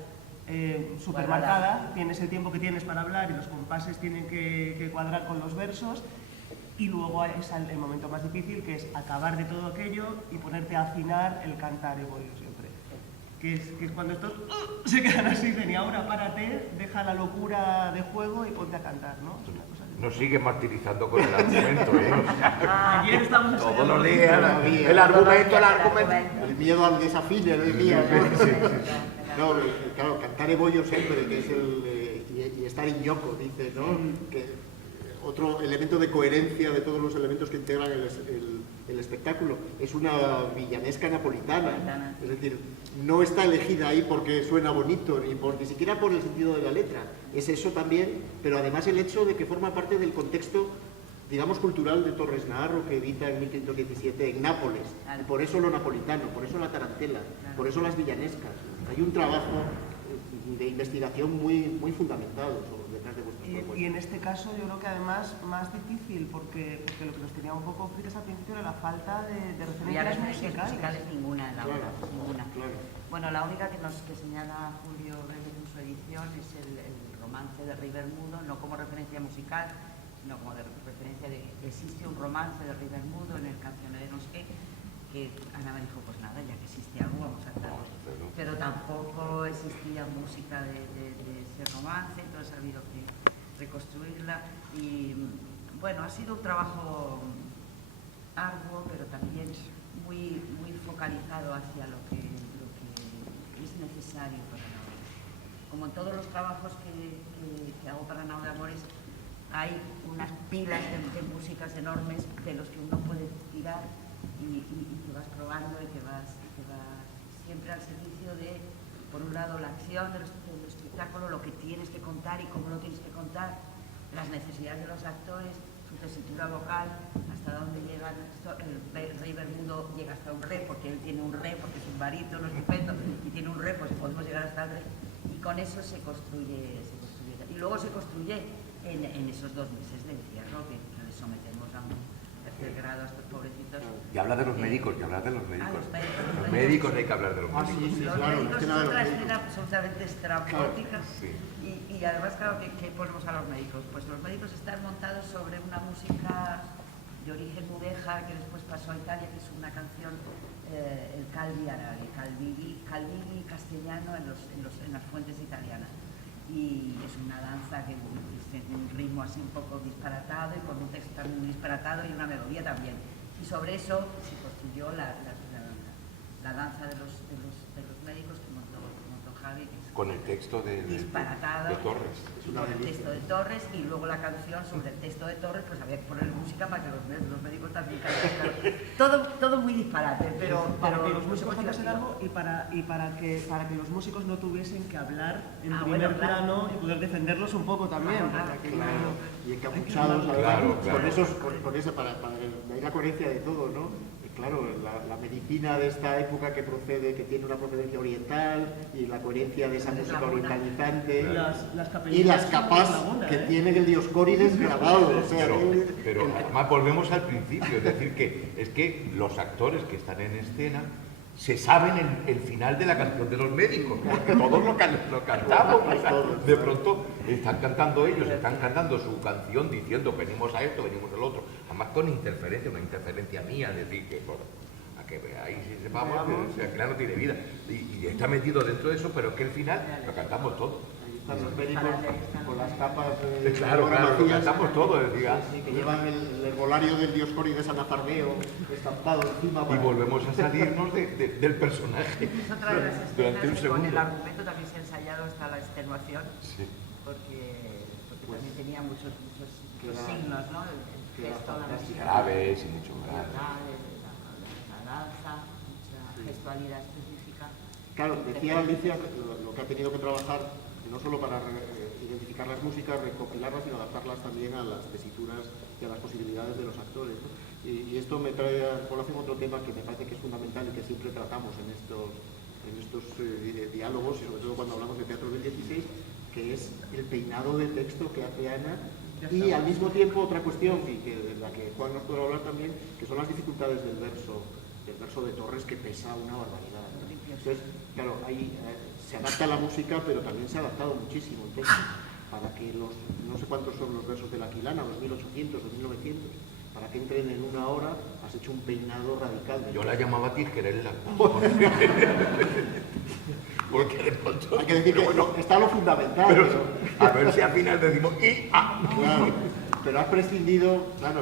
supermarcada, tienes el tiempo que tienes para hablar y los compases tienen que cuadrar con los versos. Y luego es el momento más difícil, que es acabar de todo aquello y ponerte a afinar el cantar egoío siempre. Que es cuando estos se quedan así, y ahora párate, deja la locura de juego y ponte a cantar, ¿no? Es una cosa así. Nos sigue martirizando con el argumento, ¿eh? O sea, Ayer estábamos todos los ensayando. días, el argumento. El miedo al desafine, decía. No, claro, cantar ebollo sempre, que es y estar in gioco, dice, ¿no? Que otro elemento de coherencia de todos los elementos que integran el espectáculo. Es una villanesca napolitana. Es decir, no está elegida ahí porque suena bonito, ni siquiera por el sentido de la letra. Es eso también, pero además el hecho de que forma parte del contexto, digamos, cultural de Torres Naharro, que edita en 1517 en Nápoles. Y por eso lo napolitano, por eso la tarantela, por eso las villanescas. Hay un trabajo de investigación muy fundamentado detrás de vuestras propuestas. Y en este caso yo creo que además más difícil, porque lo que nos tenía un poco fritas al principio era la falta de referencias musicales. Ninguna en la obra, ninguna. Claro. Bueno, la única que señala Julio Vélez en su edición es el romance de River Mudo, no como referencia musical, sino como referencia de que existe un romance de River Mudo en el cancionero de no sé qué, que Ana me dijo, pues nada, ya que existe algo, vamos a hacerlo. Pero tampoco existía música de ese romance, entonces ha habido que reconstruirla. Y bueno, ha sido un trabajo arduo, pero también muy focalizado hacia lo que es necesario para la obra. Como en todos los trabajos que hago para Nao de Amores, hay unas pilas de músicas enormes de los que uno puede tirar y que vas probando y que vas siempre al servicio de, por un lado, la acción del espectáculo, lo que tienes que contar y cómo lo tienes que contar, las necesidades de los actores, su tesitura vocal, hasta dónde llegan. El rey Bermudo llega hasta un re, porque él tiene un re, porque es un barítono estupendo, y tiene un re, pues podemos llegar hasta el re. Y con eso se construye. Y luego se construye en esos 2 meses de encierro que les sometemos a un tercer grado a estos pobrecitos. Y habla de los médicos, que hablar de los médicos. Los médicos hay que hablar de los médicos. Sí, los claro, médicos es que es nada de otra los escena absolutamente estrambótica. Sí. Y además, claro, ¿qué ponemos a los médicos? Pues los médicos están montados sobre una música de origen mudéjar que después pasó a Italia, que es una canción, el Calvi árabe, Calvi castellano en las fuentes italianas. Y es una danza que tiene un ritmo así un poco disparatado y con un texto también muy disparatado y una melodía también. Y sobre eso se construyó la danza de los médicos que montó Javi, que es Con el texto de Torres. Con el texto de Torres y luego la canción sobre el texto de Torres, pues había que poner música para que los médicos también cantaran. Todo muy disparate, pero para que los músicos muy fuesen divertido. algo y para que los músicos no tuviesen que hablar en Ah, primer bueno, claro. plano y poder defenderlos un poco también. Claro, porque Claro, y encapuchados, Claro, además, claro. con eso, para ver la coherencia de todo, ¿no? Y claro, la medicina de esta época que tiene una procedencia oriental, y la coherencia de esa música orientalizante, y las capas que tiene el Dioscórides grabado, o sea, Pero además volvemos al principio, es decir, que los actores que están en escena se saben el final de la canción de los médicos, porque todos lo cantamos, o sea, de pronto están cantando ellos, están cantando su canción diciendo venimos a esto, venimos al otro, además con una interferencia mía, decir que a que veáis y sepamos que el final no tiene vida, y está metido dentro de eso, pero que el final lo cantamos todo. Ahí están los médicos con las capas Claro, lo vacías, cantamos todo, decía. sí, que llevan el herbolario del Dioscórides Anazarbeo estampado encima. Y volvemos a salirnos del personaje Es otra de las durante un escenas que con el segundo. argumento también se ha ensayado hasta la extenuación, Sí. porque también tenía muchos Claro. signos, ¿no? El Claro, gesto, la música, Graves y mucho la graves. danza, mucha gestualidad específica. Claro, decía Alicia lo que ha tenido que trabajar, no solo para identificar las músicas, recopilarlas, sino adaptarlas también a las tesituras y a las posibilidades de los actores, ¿no? Y esto me trae a colación otro tema que me parece que es fundamental y que siempre tratamos en estos diálogos, y sobre todo cuando hablamos de teatro del 16, que es el peinado de texto que hace Ana, y al mismo tiempo otra cuestión, y que de la que Juan nos puede hablar también, que son las dificultades del verso de Torres, que pesa una barbaridad, ¿no? Entonces, claro, ahí se adapta la música, pero también se ha adaptado muchísimo el texto, para que no sé cuántos son los versos de la Aquilana, 2800, 2900, para que entren en una hora, has hecho un peinado radical. Yo la llamaba tijerela. Porque de pronto... Hay que decir que está lo fundamental. Pero a ver si al final decimos Claro, pero has prescindido, claro,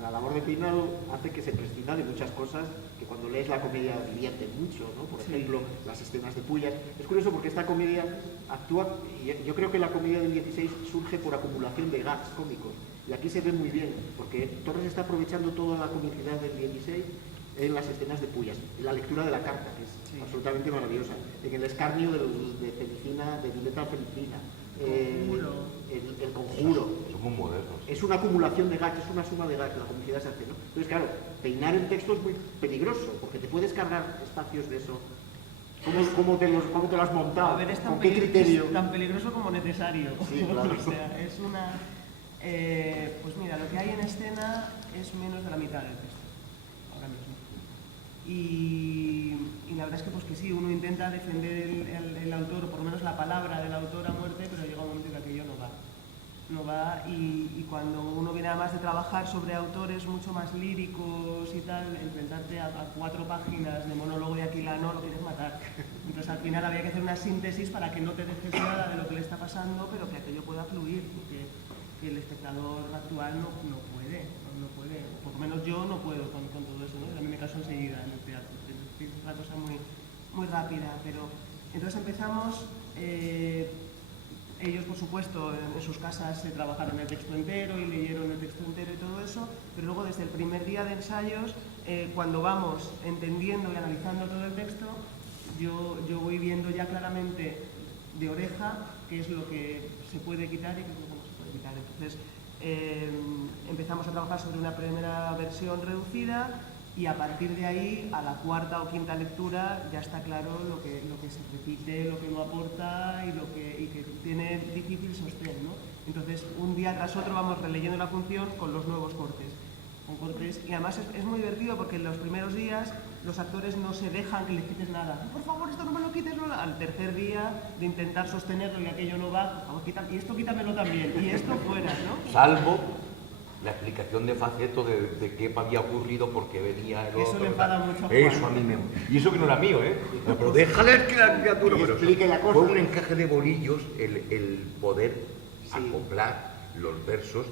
la labor de peinado hace que se prescinda de muchas cosas que cuando lees la comedia divierten mucho, ¿no? Por ejemplo, las escenas de pullas. Es curioso porque esta comedia actúa, y yo creo que la comedia del 16 surge por acumulación de gags cómicos, y aquí se ve muy bien, porque Torres está aprovechando toda la comicidad del 16 en las escenas de pullas, en la lectura de la carta, que es absolutamente maravillosa, en el escarnio de Felicina, de Violeta Felicina, el conjuro. Somos modernos. Es una acumulación de gags, es una suma de gags, la comicidad se hace, ¿no? Entonces, claro, peinar el texto es muy peligroso, porque te puedes cargar espacios de eso. ¿Cómo te lo has montado? A ver, es ¿Con qué criterio? tan peligroso como necesario. Sí, claro. O sea, es una... pues mira, lo que hay en escena es menos de la mitad del texto, ahora mismo. Y la verdad es que, pues que sí, uno intenta defender el autor, o por lo menos la palabra del autor a muerte, pero llega un momento en que aquello no va. No va, y cuando uno viene además de trabajar sobre autores mucho más líricos y tal, enfrentarte a 4 páginas de monólogo de Aquilano lo quieres matar. Entonces al final había que hacer una síntesis para que no te dejes nada de lo que le está pasando, pero que aquello pueda fluir, porque el espectador actual no puede, o por lo menos yo no puedo con todo eso, ¿no? A mí me caso enseguida en el teatro, es una cosa muy rápida, pero entonces empezamos... ellos, por supuesto, en sus casas se trabajaron el texto entero y leyeron el texto entero y todo eso, pero luego desde el primer día de ensayos cuando vamos entendiendo y analizando todo el texto, yo voy viendo ya claramente de oreja qué es lo que se puede quitar y qué es lo que no se puede quitar. Entonces, empezamos a trabajar sobre una primera versión reducida y a partir de ahí, a la cuarta o quinta lectura, ya está claro lo que se repite, lo que no aporta y que tiene difícil sostén, ¿no? Entonces, un día tras otro vamos releyendo la función con los nuevos cortes. Y además es muy divertido porque en los primeros días los actores no se dejan que les quites nada. Por favor, esto no me lo quites, no. Al tercer día de intentar sostenerlo y aquello no va, por favor, y esto quítamelo también, y esto fuera, ¿no? Salvo la explicación de faceto de qué había ocurrido porque venía el otro. Eso le enfada mucho a Juan. Eso a mí me... Y eso que no era mío, ¿eh? No, pero déjale que la criatura... Que explique la cosa. Fue un encaje de bolillos el poder acoplar los versos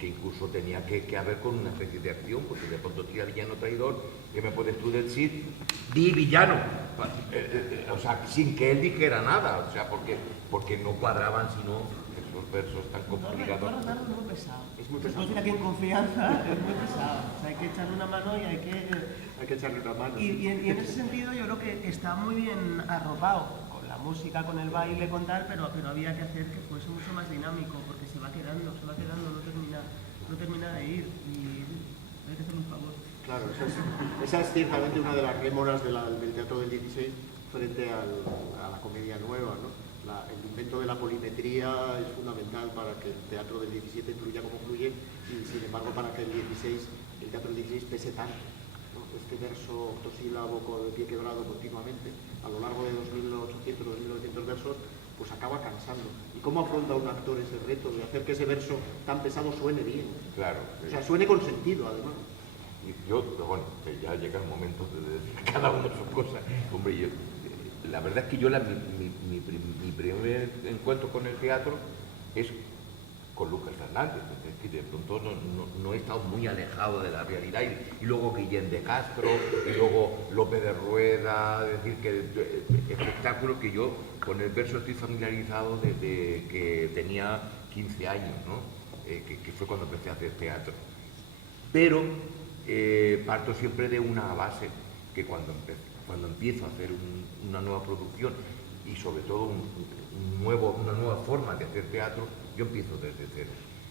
que incluso tenía que haber con una especie de acción, porque de pronto tira villano traidor, ¿qué me puedes tú decir? Di villano. O sea, sin que él dijera nada, o sea, porque no cuadraban sino esos versos tan complicados. No, es muy pesado. Es muy pesado. Decir aquí en confianza es muy pesado. O sea, hay que echarle una mano y hay que echarle una mano. Y en ese sentido yo creo que está muy bien arropado con la música, con el baile, con tal, pero había que hacer que fuese mucho más dinámico, porque se va quedando, no termina de ir y hay que hacer un favor. Claro, esa es ciertamente una de las rémoras del teatro del 16 frente a la comedia nueva, ¿no? El invento de la polimetría es fundamental para que el teatro del 17 fluya como fluye y, sin embargo, para que el teatro del 16 pese tanto, ¿no? Este verso octosílabo con el pie quebrado continuamente a lo largo de 2.800, 2.900 versos, pues acaba cansando. ¿Y cómo afronta un actor ese reto de hacer que ese verso tan pesado suene bien? Claro. O sea, suene con sentido, además. Yo, bueno, ya llega el momento de cada uno su cosa. Hombre, la verdad es que yo mi primer encuentro con el teatro es con Lucas Fernández, es que de pronto no he estado muy alejado de la realidad, y luego Guillén de Castro, y luego López de Rueda, es decir, que espectáculo que yo con el verso estoy familiarizado desde que tenía 15 años, ¿no? Que fue cuando empecé a hacer teatro. Pero parto siempre de una base, que cuando empiezo a hacer una nueva producción y sobre todo una nueva forma de hacer teatro, yo empiezo desde cero.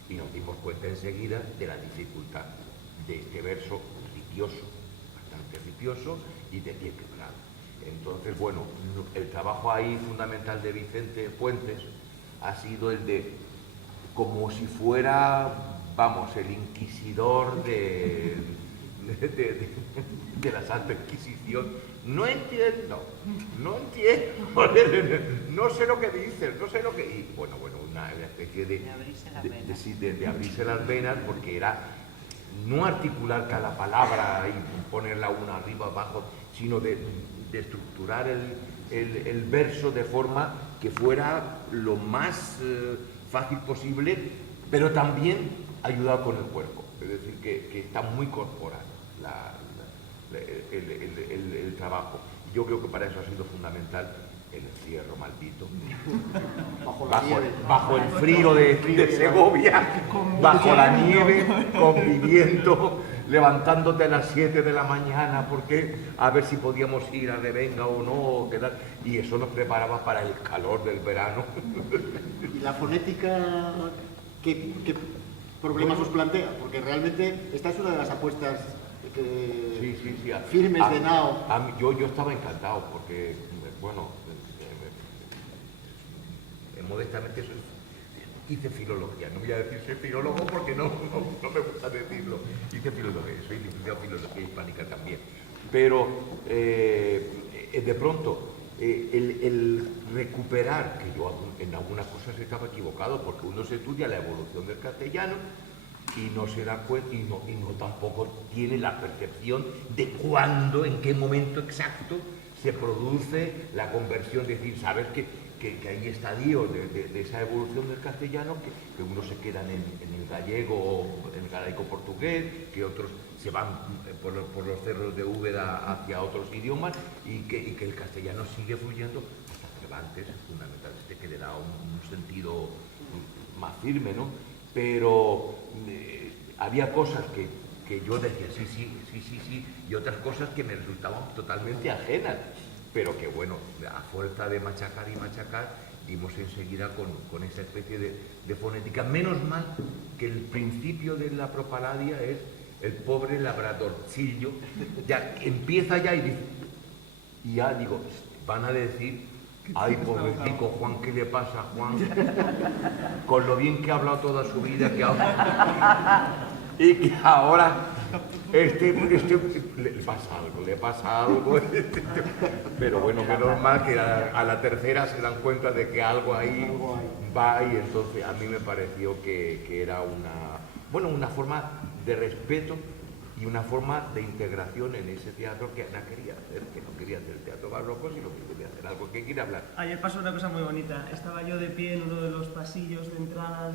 Y nos dimos cuenta enseguida de la dificultad de este verso ripioso, bastante ripioso y de pie quebrado. Entonces, bueno, el trabajo ahí fundamental de Vicente Fuentes ha sido el de, como si fuera, vamos, el inquisidor de la Santa Inquisición. No entiendo, no sé lo que dices, no sé lo que... Y bueno, una especie de abrirse las venas, porque era no articular cada palabra y ponerla una arriba, abajo, sino de estructurar el verso de forma que fuera lo más fácil posible, pero también ayudado con el cuerpo. Es decir, que está muy corporal el trabajo. Yo creo que para eso ha sido fundamental el encierro maldito. Bajo el frío de Segovia, bajo la nieve, conviviendo, levantándote a las 7 de la mañana, porque a ver si podíamos ir a Revenga o no, quedar, y eso nos preparaba para el calor del verano. ¿Y la fonética qué problemas os plantea? Porque realmente esta es una de las apuestas firmes de Nao. Yo estaba encantado porque, bueno, modestamente hice filología. No voy a decir soy filólogo porque no me gusta decirlo. Hice filología, soy licenciado en filología hispánica también. Pero de pronto el recuperar, que yo en algunas cosas estaba equivocado, porque uno se estudia la evolución del castellano y no se da cuenta y no tampoco tiene la percepción de cuándo, en qué momento exacto se produce la conversión. Es decir, sabes que hay estadios de esa evolución del castellano, que unos se quedan en el gallego, en el galaico-portugués, que otros se van por los cerros de Úbeda hacia otros idiomas, y que el castellano sigue fluyendo hasta Cervantes, fundamentalmente, que le da un sentido más firme, ¿no? Pero había cosas que que yo decía sí, y otras cosas que me resultaban totalmente ajenas, pero que bueno, a fuerza de machacar y machacar, dimos enseguida con esa especie de fonética. Menos mal que el principio de la propaladia es el pobre labradorcillo, ya empieza ya y dice, y ya digo, van a decir, ay, pobrecito Juan, ¿qué le pasa a Juan? Con lo bien que ha hablado toda su vida, y que ahora le pasa algo. Pero bueno, menos mal que a la tercera se dan cuenta de que algo ahí va, y entonces a mí me pareció que era una forma de respeto y una forma de integración en ese teatro que Ana quería hacer, que no quería hacer teatro barroco, sino que quería hacer algo. ¿Qué quiere hablar? Ayer pasó una cosa muy bonita. Estaba yo de pie en uno de los pasillos de entrada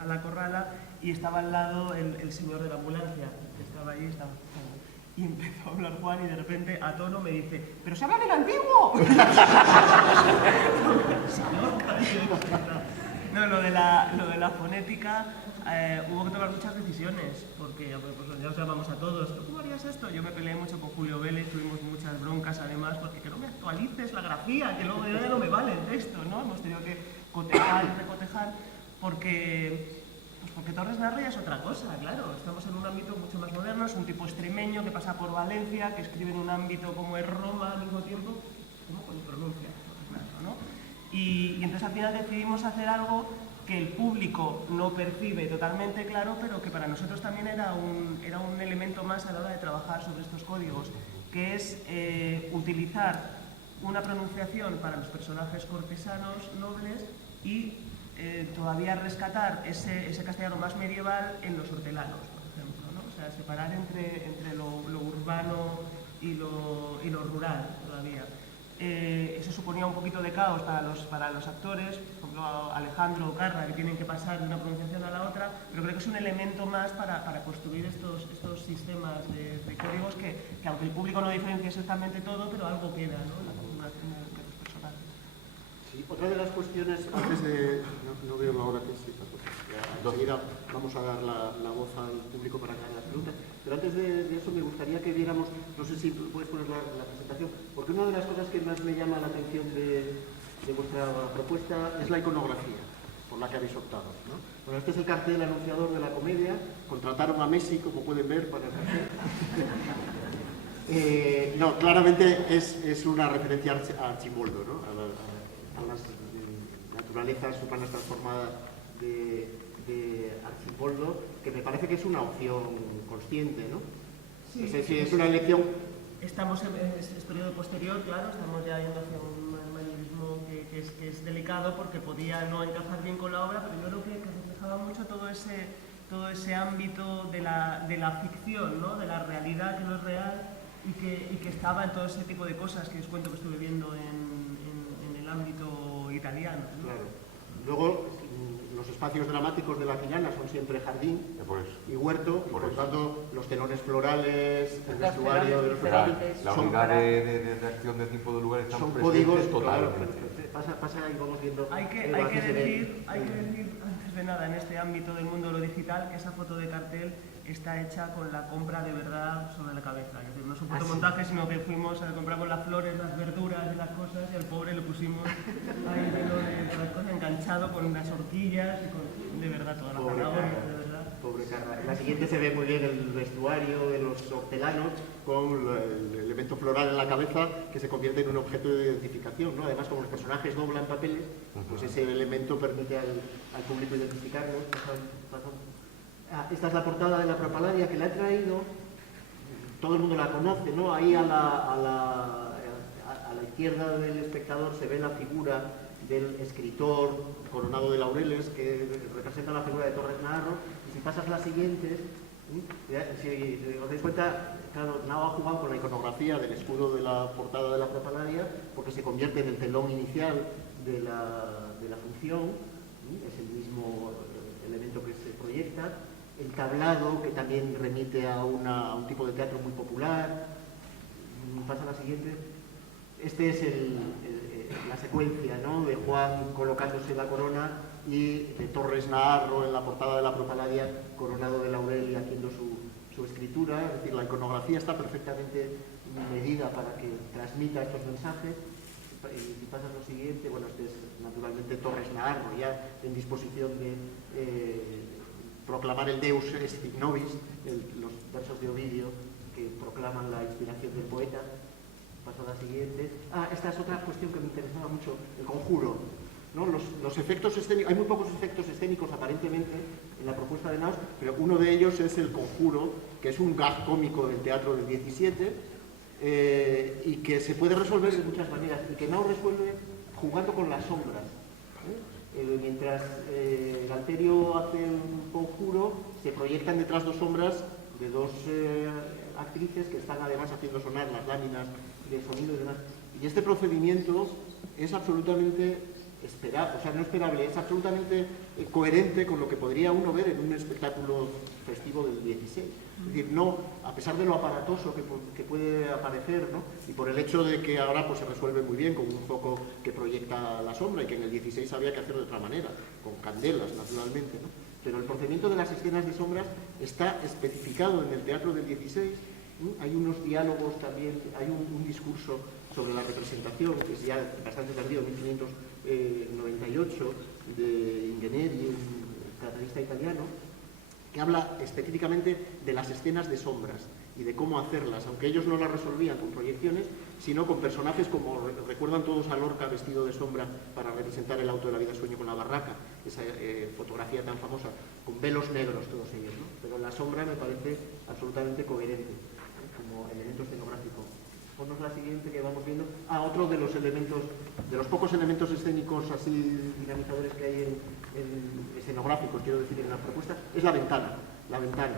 a la corrala y estaba al lado el señor de la ambulancia, que estaba allí, y empezó a hablar Juan y de repente a tono me dice, ¡pero se habla del antiguo! No, lo de la fonética, hubo que tomar muchas decisiones, porque pues, ya os llamamos a todos, ¿cómo harías esto? Yo me peleé mucho con Julio Vélez, tuvimos muchas broncas además, porque que no me actualices la grafía, que luego ya no me vale el texto, ¿no? Hemos tenido que cotejar y recotejar, porque Torres Narro ya es otra cosa, claro, estamos en un ámbito mucho más moderno, es un tipo extremeño que pasa por Valencia, que escribe en un ámbito como es Roma al mismo tiempo, ¿cómo se pronuncia? Torres Narro, ¿no? Y entonces al final decidimos hacer algo que el público no percibe totalmente claro, pero que para nosotros también era un elemento más a la hora de trabajar sobre estos códigos, que es utilizar una pronunciación para los personajes cortesanos nobles y todavía rescatar ese castellano más medieval en los hortelanos, por ejemplo, ¿no? O sea, separar entre lo urbano y lo rural todavía. Eso suponía un poquito de caos para los actores, por ejemplo Alejandro o Carra, que tienen que pasar de una pronunciación a la otra, pero creo que es un elemento más para construir estos sistemas de códigos que aunque el público no diferencia exactamente todo, pero algo queda, ¿no? En la configuración de los personajes. Sí, otra de las cuestiones, antes de... No veo la hora que es, enseguida vamos a dar la voz al público para que haga las preguntas, pero antes de eso me gustaría que viéramos, no sé si puedes poner la presentación, porque una de las cosas que más me llama la atención de vuestra propuesta es la iconografía, por la que habéis optado, ¿no? Bueno, este es el cartel anunciador de la comedia, contrataron a Messi, como pueden ver, para el cartel. No, claramente es una referencia a Archimboldo, ¿no? A las naturalezas humanas transformadas de Archimboldo, que me parece que es una opción consciente, ¿no? Sí, no sé si es una elección... Estamos en este periodo posterior, claro, estamos ya yendo hacia un manierismo que es delicado porque podía no encajar bien con la obra, pero yo creo que reflejaba mucho todo ese ámbito de la ficción, ¿no? De la realidad que no es real y que estaba en todo ese tipo de cosas que os cuento que estuve viendo en el ámbito italiano, ¿no? Claro. Luego, los espacios dramáticos de la Quillana son siempre jardín y huerto, y por tanto los telones florales, el vestuario de los personajes... La unidad de acción de tipo de lugares son códigos, claro, totalmente. pasa y vamos viendo... Hay que decir, antes de nada, en este ámbito del mundo de lo digital, que esa foto de cartel está hecha con la compra de verdad sobre la cabeza. Es decir, no es un fotomontaje, sino que fuimos a comprar las flores, las verduras y las cosas, y al pobre le pusimos ahí de las cosas enganchado con unas horquillas y con de verdad toda la zanahoria, de verdad. Pobre Carla. En la siguiente se ve muy bien el vestuario de los hortelanos con el elemento floral en la cabeza que se convierte en un objeto de identificación, ¿no? Además, como los personajes doblan papeles, pues ese elemento permite al público identificarlos. Esta es la portada de la propaladia que la he traído. Todo el mundo la conoce, ¿no? Ahí a la izquierda del espectador se ve la figura del escritor coronado de laureles que representa la figura de Torres Narro. Y si pasas las siguientes, si os dais cuenta, claro, Nava ha jugado con la iconografía del escudo de la portada de la propaladia porque se convierte en el telón inicial de la función, es el mismo elemento que se proyecta. El tablado, que también remite a un tipo de teatro muy popular. Pasa la siguiente. Este es la secuencia, ¿no? De Juan colocándose la corona y de Torres Naharro en la portada de la propaladia, coronado de laurel y haciendo su su escritura, es decir, la iconografía está perfectamente medida para que transmita estos mensajes. Y si pasas lo siguiente, bueno, este es naturalmente Torres Naharro, ya en disposición de proclamar el Deus est nobis, los versos de Ovidio que proclaman la inspiración del poeta. Paso a la siguiente. Esta es otra cuestión que me interesaba mucho, el conjuro, ¿no? Los efectos escénicos, hay muy pocos efectos escénicos aparentemente en la propuesta de Naos, pero uno de ellos es el conjuro, que es un gag cómico del teatro del 17, y que se puede resolver de muchas maneras, y que Naos resuelve jugando con las sombras. Mientras Galterio hace un conjuro, se proyectan detrás dos sombras de dos actrices que están además haciendo sonar las láminas de sonido y demás. Y este procedimiento es absolutamente esperable, o sea, no esperable, es absolutamente coherente con lo que podría uno ver en un espectáculo festivo del 16. Es decir, no, a pesar de lo aparatoso que puede aparecer, ¿no? Y por el hecho de que ahora pues, se resuelve muy bien con un foco que proyecta la sombra y que en el 16 había que hacer de otra manera, con candelas, naturalmente, ¿no? Pero el procedimiento de las escenas de sombras está especificado en el teatro del 16, ¿no? Hay unos diálogos también, hay un discurso sobre la representación, que es ya bastante tardío, 1598, de Ingeneri, un teatrista italiano, que habla específicamente de las escenas de sombras y de cómo hacerlas, aunque ellos no las resolvían con proyecciones, sino con personajes como, recuerdan todos a Lorca vestido de sombra para representar el auto de la vida sueño con la barraca, esa fotografía tan famosa, con velos negros todos ellos, ¿no? Pero la sombra me parece absolutamente coherente, ¿no? Como elemento escenográfico. Ponnos la siguiente que vamos viendo. Otro de los elementos, de los pocos elementos escénicos así dinamizadores que hay en escenográficos, quiero decir, en la propuesta, es la ventana. La ventana.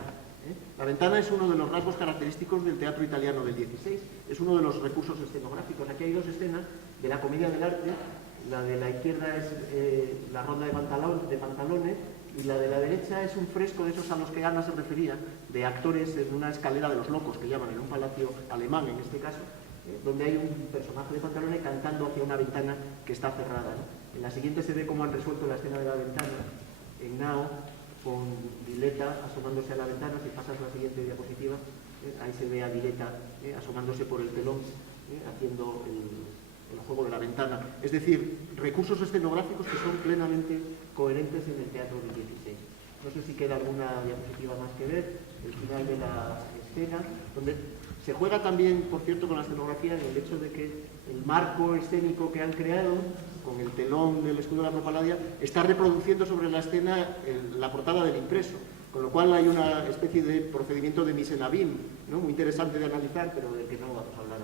La ventana es uno de los rasgos característicos del teatro italiano del 16, es uno de los recursos escenográficos. Aquí hay dos escenas de la comedia del arte, la de la izquierda es la ronda de pantalones, y la de la derecha es un fresco de esos a los que Ana se refería, de actores en una escalera de los locos, que llaman, en un palacio alemán en este caso, donde hay un personaje de pantalones cantando hacia una ventana que está cerrada, ¿no? En la siguiente se ve cómo han resuelto la escena de la ventana, en Nao, con Diletta asomándose a la ventana. Si pasas la siguiente diapositiva, ahí se ve a Diletta asomándose por el telón, haciendo el juego de la ventana. Es decir, recursos escenográficos que son plenamente coherentes en el teatro del 16. No sé si queda alguna diapositiva más que ver, el final de la escena, donde se juega también, por cierto, con la escenografía en el hecho de que el marco escénico que han creado, con el telón del escudo de la Propaladia, está reproduciendo sobre la escena la portada del impreso, con lo cual hay una especie de procedimiento de mise en abîme, ¿no? Muy interesante de analizar, pero del que no vamos a hablar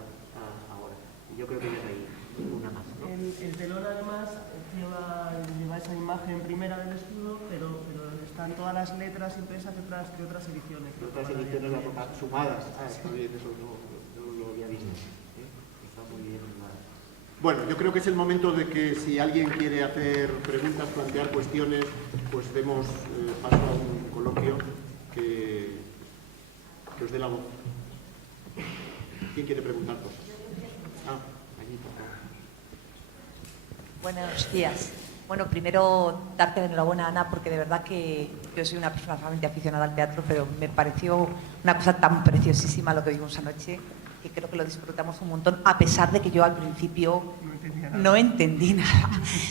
ahora. Y yo creo que ya hay ninguna más, ¿no? El telón además lleva esa imagen primera del escudo, pero están todas las letras impresas de otras ediciones. De otras ediciones sumadas. Está bien, eso no lo había visto. Está muy bien. Bueno, yo creo que es el momento de que si alguien quiere hacer preguntas, plantear cuestiones, pues demos paso a un coloquio que os dé la voz. ¿Quién quiere preguntar cosas? Allí, por favor. Buenos días. Bueno, primero darte la enhorabuena, Ana, porque de verdad que yo soy una persona realmente aficionada al teatro, pero me pareció una cosa tan preciosísima lo que vimos anoche, que creo que lo disfrutamos un montón, a pesar de que yo al principio no entendí nada.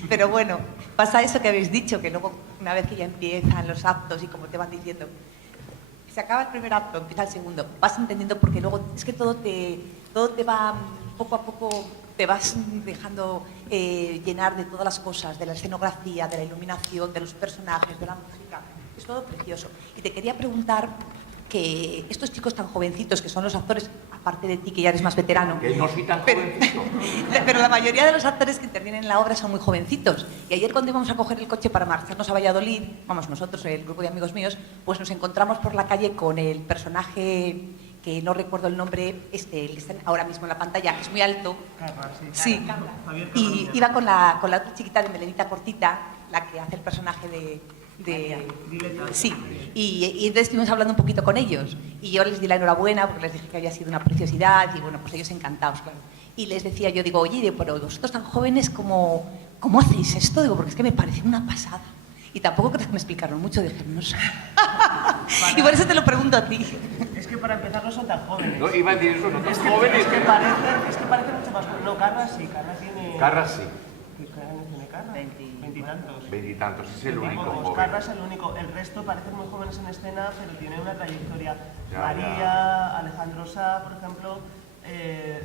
Pero bueno, pasa eso que habéis dicho, que luego una vez que ya empiezan los actos y como te van diciendo, se acaba el primer acto, empieza el segundo, vas entendiendo porque luego es que todo te va poco a poco, te vas dejando llenar de todas las cosas, de la escenografía, de la iluminación, de los personajes, de la música. Es todo precioso. Y te quería preguntar que estos chicos tan jovencitos, que son los actores, aparte de ti, que ya eres más veterano... Que no soy tan jovencito. Pero la mayoría de los actores que intervienen en la obra son muy jovencitos. Y ayer cuando íbamos a coger el coche para marcharnos a Valladolid, vamos, nosotros, el grupo de amigos míos, pues nos encontramos por la calle con el personaje... que no recuerdo el nombre, el que está ahora mismo en la pantalla, que es muy alto. Carla, sí. Y iba con la otra chiquita de melenita cortita, la que hace el personaje de sí. Y entonces estuvimos hablando un poquito con ellos. Y yo les di la enhorabuena porque les dije que había sido una preciosidad y bueno, pues ellos encantados, claro. Y les decía yo, digo, oye, pero vosotros tan jóvenes, ¿cómo hacéis esto? Digo, porque es que me parece una pasada. Y tampoco creo que me explicaron mucho, dije, no sé. Y por eso te lo pregunto a ti. que para empezar no son tan jóvenes. No, iba a decir eso, no tan Es jóvenes. que parecen mucho más jóvenes. No, Carra sí, Carra tiene... Carra sí, ¿Qué años tiene Carra? Veintitantos. veintitantos, es el único Pocos. joven. Carra es el único. El resto parecen muy jóvenes en escena, pero tienen una trayectoria. Ya, María, Alejandro Sá, por ejemplo,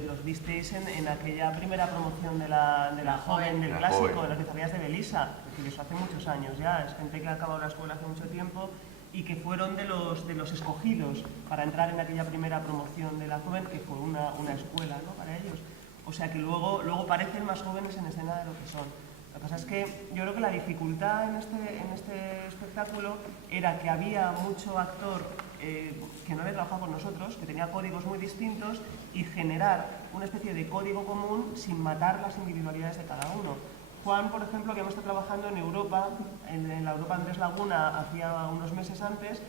los visteis en aquella primera promoción de la joven del La clásico, joven. de las Bizarrías de Belisa, que eso hace muchos años ya. Es gente que ha acabado la escuela hace mucho tiempo y que fueron de los escogidos para entrar en aquella primera promoción de la joven, que fue una escuela, ¿no?, para ellos. O sea que luego parecen más jóvenes en escena de lo que son. Lo que pasa es que yo creo que la dificultad en este espectáculo era que había mucho actor que no había trabajado con nosotros, que tenía códigos muy distintos, y generar una especie de código común sin matar las individualidades de cada uno. Juan, por ejemplo, que hemos estado trabajando en Europa, en la Europa Andrés Laguna, hacía unos meses antes,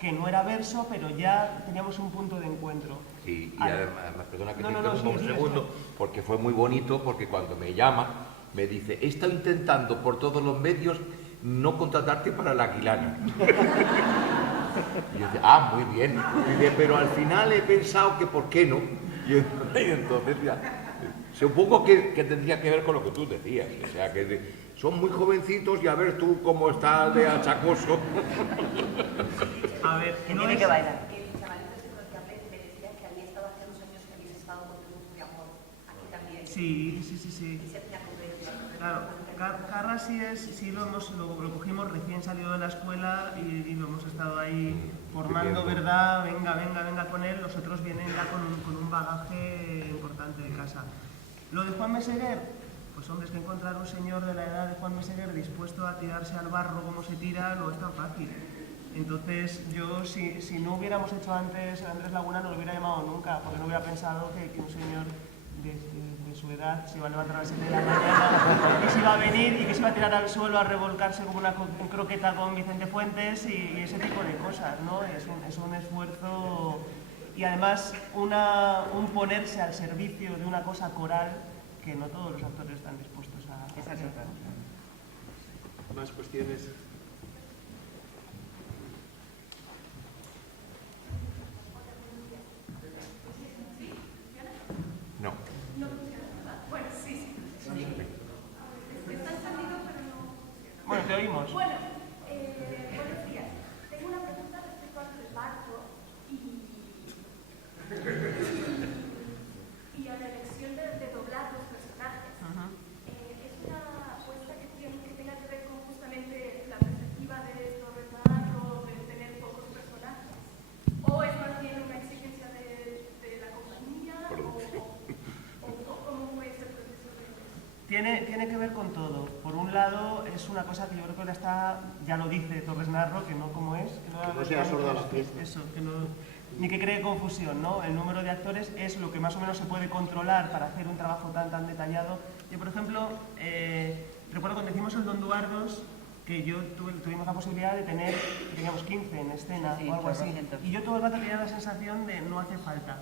que no era verso, pero ya teníamos un punto de encuentro. Sí, y además, perdona que te No, interrumpa un sí, segundo, porque fue muy bonito, porque cuando me llama, me dice, he estado intentando por todos los medios no contratarte para la Aguilana. Y yo decía, muy bien. Y dice, pero al final he pensado que por qué no. Y entonces ya, supongo que tendría que ver con lo que tú decías, o sea, que son muy jovencitos y a ver tú cómo está de achacoso. A ver, Que no tiene es... que bailar. El chavalito de los que hablé me decía que había estado hace unos años que habéis estado con Triunfo de Amor, aquí también. Sí. Y se tenía convenio. Claro, Carra sí lo cogimos recién salido de la escuela y lo hemos estado ahí formando, bien. ¿verdad? Venga con él. Los otros vienen ya con un bagaje importante de casa. Lo de Juan Meseguer, pues hombre, es que encontrar un señor de la edad de Juan Meseguer dispuesto a tirarse al barro como se tira no es tan fácil. Entonces yo, si no hubiéramos hecho antes Andrés Laguna, no lo hubiera llamado nunca, porque no hubiera pensado que un señor de su edad se iba a levantar a las 7 de la mañana y se iba a venir y que se iba a tirar al suelo a revolcarse como una croqueta con Vicente Fuentes y ese tipo de cosas, ¿no? Es un esfuerzo y además un ponerse al servicio de una cosa coral que no todos los actores están dispuestos a hacer. Más cuestiones. No. Bueno, te oímos. Bueno, buenos días. Tengo una pregunta respecto al reparto y a la elección de doblar los personajes. ¿Es una apuesta que tenga que ver con justamente la perspectiva de Torres Navarro, de tener pocos personajes? ¿O es más bien una exigencia de la compañía? ¿O cómo fue ese proceso de...? Tiene que ver con todo. Por un lado, es una cosa que yo creo que ya lo dice Torres Narro, que no como es. Que no sea sorda la fiesta. Eso, ni que cree confusión, ¿no? El número de actores es lo que más o menos se puede controlar para hacer un trabajo tan detallado. Yo, por ejemplo, recuerdo cuando hicimos el Don Duardos, que tuvimos la posibilidad de teníamos 15 en escena Sí, o algo así. 400. Y yo todo el rato tenía la sensación de no hace falta.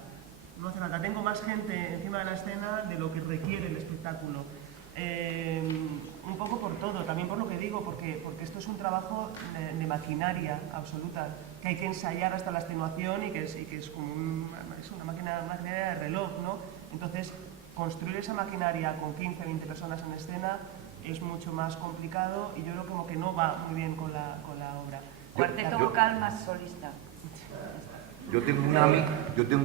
No hace falta. Tengo más gente encima de la escena de lo que requiere el espectáculo. Un poco por todo, también por lo que digo, porque esto es un trabajo de maquinaria absoluta, que hay que ensayar hasta la extenuación y que es como una maquinaria de reloj, ¿no? Entonces, construir esa maquinaria con 15, 20 personas en escena es mucho más complicado y yo creo como que no va muy bien con la obra. Cuarteto vocal más solista. Yo tengo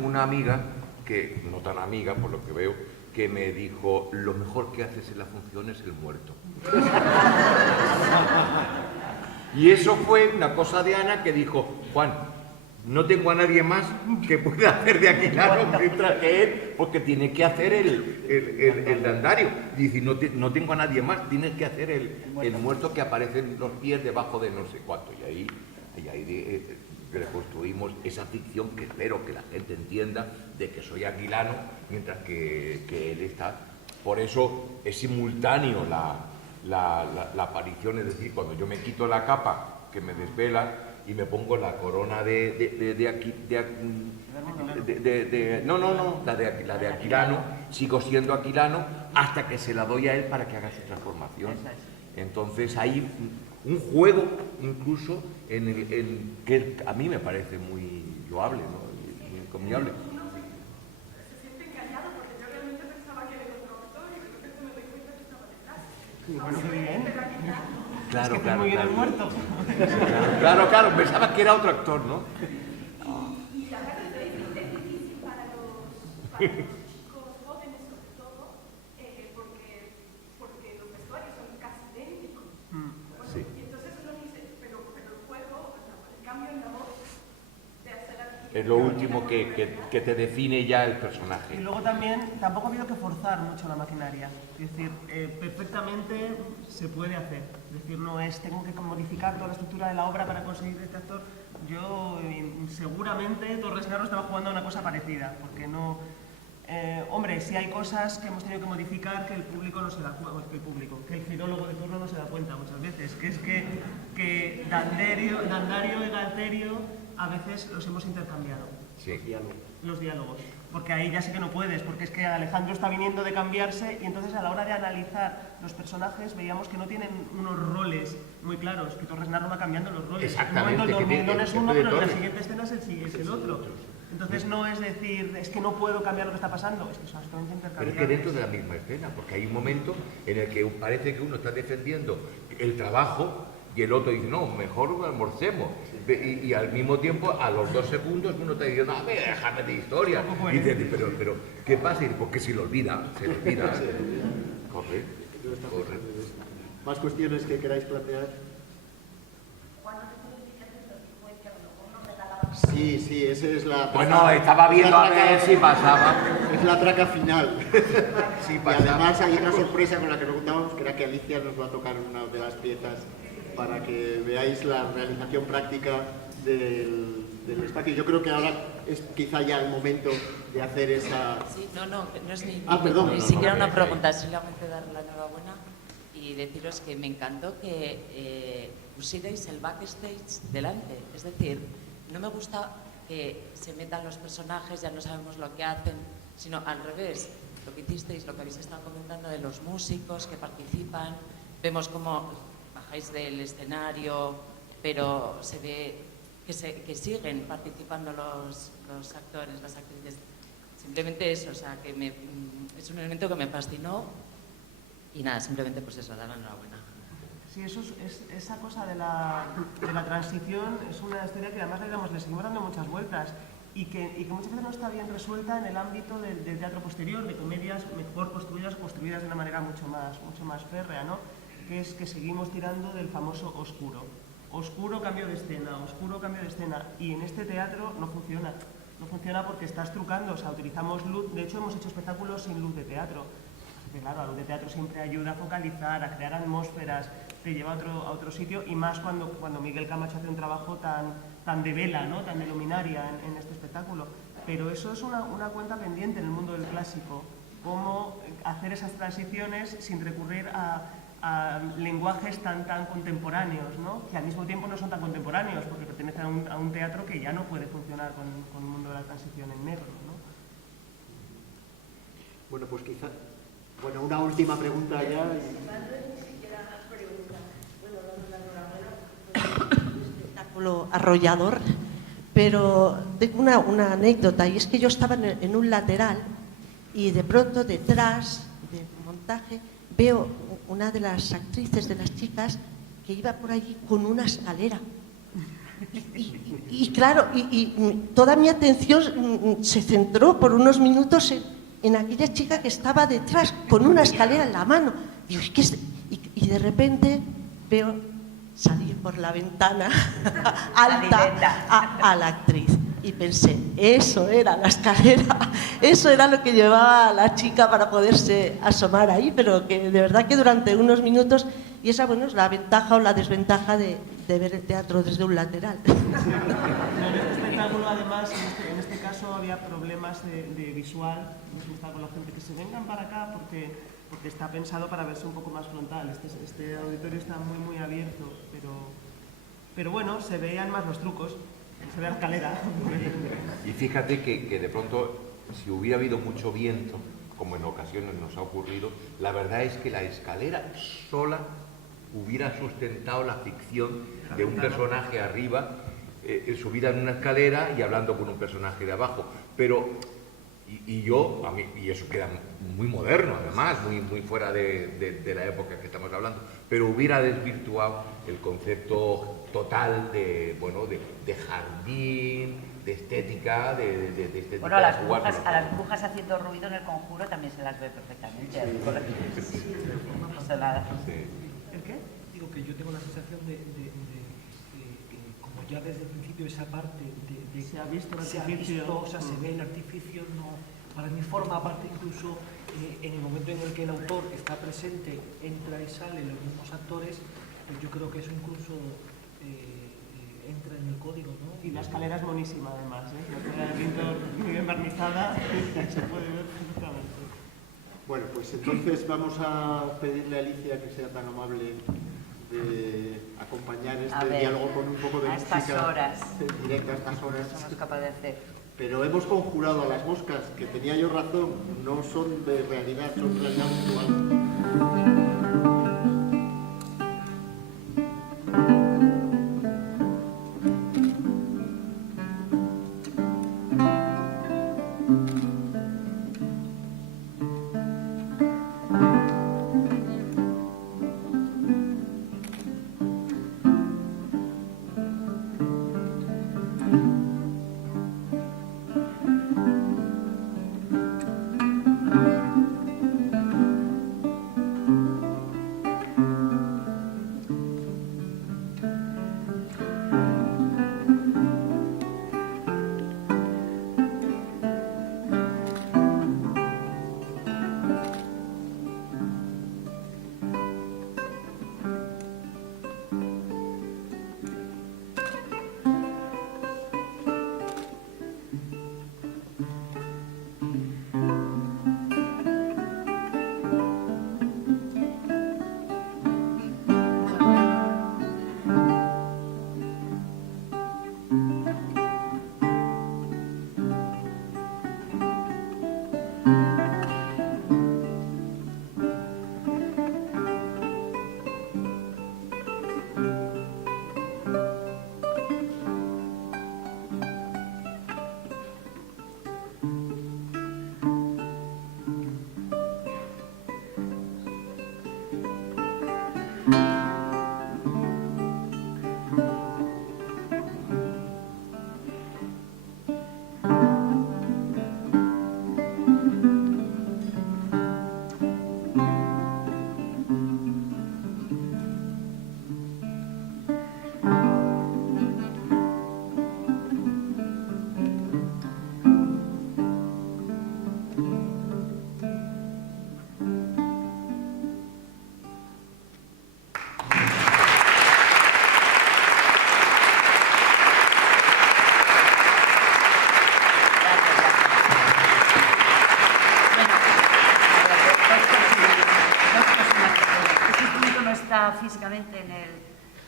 una amiga, que no tan amiga por lo que veo, que me dijo, lo mejor que haces en la función es el muerto. Y eso fue una cosa de Ana que dijo, Juan, no tengo a nadie más que pueda hacer de Aquilano mientras que él, porque tiene que hacer el dandario. Y dice, no tengo a nadie más, tienes que hacer el muerto que aparece en los pies debajo de no sé cuánto. Y ahí reconstruimos esa ficción que espero que la gente entienda de que soy aquilano mientras que él está. Por eso es simultáneo la aparición, es decir, cuando yo me quito la capa que me desvela y me pongo la corona la de Aquilano, sigo siendo Aquilano hasta que se la doy a él para que haga su transformación. Entonces hay un juego incluso que a mí me parece muy loable, ¿no? conmiable. Uno se siente engañado porque yo realmente pensaba que era el otro actor y de repente me doy cuenta que estaba detrás. Bueno, qué bien. Claro, Es que claro, muy bien claro. el muerto. Claro, pensaba que era otro actor, ¿no? Y la verdad es difícil para los chicos jóvenes sobre todo, porque los vestuarios son casi idénticos. Bueno, Sí. y entonces uno dice, pero el juego, el cambio en la voz de hacer aquí. Es lo último que te define ya el Y personaje. luego también, tampoco ha habido que forzar mucho la maquinaria. Es decir, perfectamente se puede hacer. Es decir, no es, tengo que modificar toda la estructura de la obra para conseguir este actor. Yo, seguramente, Torres Naros estaba jugando a una cosa parecida, porque no... hombre, si hay cosas que hemos tenido que modificar que el público no se da cuenta, que el filólogo de turno no se da cuenta muchas veces, que es que Dandario y Galterio a veces los hemos intercambiado. Sí. Los diálogos, porque ahí ya sí que no puedes, porque es que Alejandro está viniendo de cambiarse y entonces a la hora de analizar los personajes veíamos que no tienen unos roles muy claros, que Torres Narro va cambiando los roles. Exactamente, En un momento que el tiene- dormilón es que uno, puede pero en la Torres. siguiente escena es el otro. Entonces no es decir, es que no puedo cambiar lo que está pasando, es que son absolutamente Pero intercambiables. es que dentro de la misma escena, porque hay un momento en el que parece que uno está defendiendo el trabajo y el otro dice, no, mejor almorcemos. Y al mismo tiempo, a los 2 segundos, uno está diciendo, a ver, déjame de historia. Y dice, pero, ¿qué pasa? Y dice, porque se lo olvida. Correcto. ¿Más cuestiones que queráis plantear? Sí, esa es la... Bueno, estaba viendo a ver si pasaba. Es la traca final. Si Y pasaba. además hay una sorpresa con la que no contábamos, que era que Alicia nos va a tocar una de las piezas para que veáis la realización práctica del espacio. Yo creo que ahora es quizá ya el momento de hacer esa... Sí, no es ni, perdón. ni siquiera una pregunta, solamente dar la enhorabuena y deciros que me encantó que pusierais el backstage delante. Es decir, no me gusta que se metan los personajes, ya no sabemos lo que hacen, sino al revés, lo que hicisteis, lo que habéis estado comentando de los músicos que participan, vemos cómo bajáis del escenario, pero se ve que siguen participando los actores, las actrices. Simplemente eso, o sea, que es un elemento que me fascinó y nada, simplemente pues eso, dar la enhorabuena. Sí, eso esa cosa de la transición es una historia que además le seguimos dando muchas vueltas y que muchas veces no está bien resuelta en el ámbito del teatro posterior, de comedias mejor construidas de una manera mucho más férrea, ¿no? Que es que seguimos tirando del famoso oscuro. Oscuro, cambio de escena, oscuro, cambio de escena. Y en este teatro no funciona. No funciona porque estás trucando, o sea, utilizamos luz. De hecho, hemos hecho espectáculos sin luz de teatro. Porque, claro, la luz de teatro siempre ayuda a focalizar, a crear atmósferas, te lleva a otro sitio, y más cuando Miguel Camacho hace un trabajo tan de vela, ¿no? Tan de luminaria en este espectáculo. Pero eso es una cuenta pendiente en el mundo del clásico. Cómo hacer esas transiciones sin recurrir a lenguajes tan contemporáneos, ¿no? Que al mismo tiempo no son tan contemporáneos, porque pertenecen a un teatro que ya no puede funcionar con el mundo de la transición en negro, ¿no? Bueno, pues quizá... Bueno, una última pregunta ya. Espectáculo arrollador, pero tengo una anécdota, y es que yo estaba en un lateral y de pronto detrás del montaje veo una de las actrices, de las chicas, que iba por allí con una escalera. Y claro, toda mi atención se centró por unos minutos en aquella chica que estaba detrás con una escalera en la mano. Y de repente veo salir por la ventana alta a la actriz. Y pensé, eso era la escalera, eso era lo que llevaba a la chica para poderse asomar ahí, pero que de verdad que durante unos minutos, y esa, bueno, es la ventaja o la desventaja de ver el teatro desde un lateral. En este espectáculo, además, en este caso había problemas de visual. Hemos estado con la gente que se vengan para acá porque está pensado para verse un poco más frontal. Este auditorio está muy abierto, pero bueno, se veían más los trucos. Se ve la escalera. Y fíjate que de pronto, si hubiera habido mucho viento, como en ocasiones nos ha ocurrido, la verdad es que la escalera sola hubiera sustentado la ficción de un personaje arriba subida en una escalera y hablando con un personaje de abajo. Pero, y eso queda muy moderno, además, muy fuera de la época que estamos hablando, pero hubiera desvirtuado el concepto total de jardín, de estética, de estética. Bueno, a las brujas haciendo ruido en El Conjuro también se las ve perfectamente. No pasa nada. ¿El qué? Digo que yo tengo la sensación de como ya desde el principio esa parte de Se ha visto el se ha artificio. visto, o sea, se ve el artificio, no, para mí forma parte incluso en el momento en el que el autor está presente, entra y sale los mismos actores, pues yo creo que eso incluso entra en el código, ¿no? Y la escalera es monísima, además, ¿eh? La escalera del pintor muy bien barnizada, se puede ver perfectamente. Bueno, pues entonces vamos a pedirle a Alicia que sea tan amable de acompañar este diálogo con un poco de a música estas horas. directa a estas horas. Somos capaces de hacer. Pero hemos conjurado a las moscas, que tenía yo razón, no son de realidad, son realidad virtual. Físicamente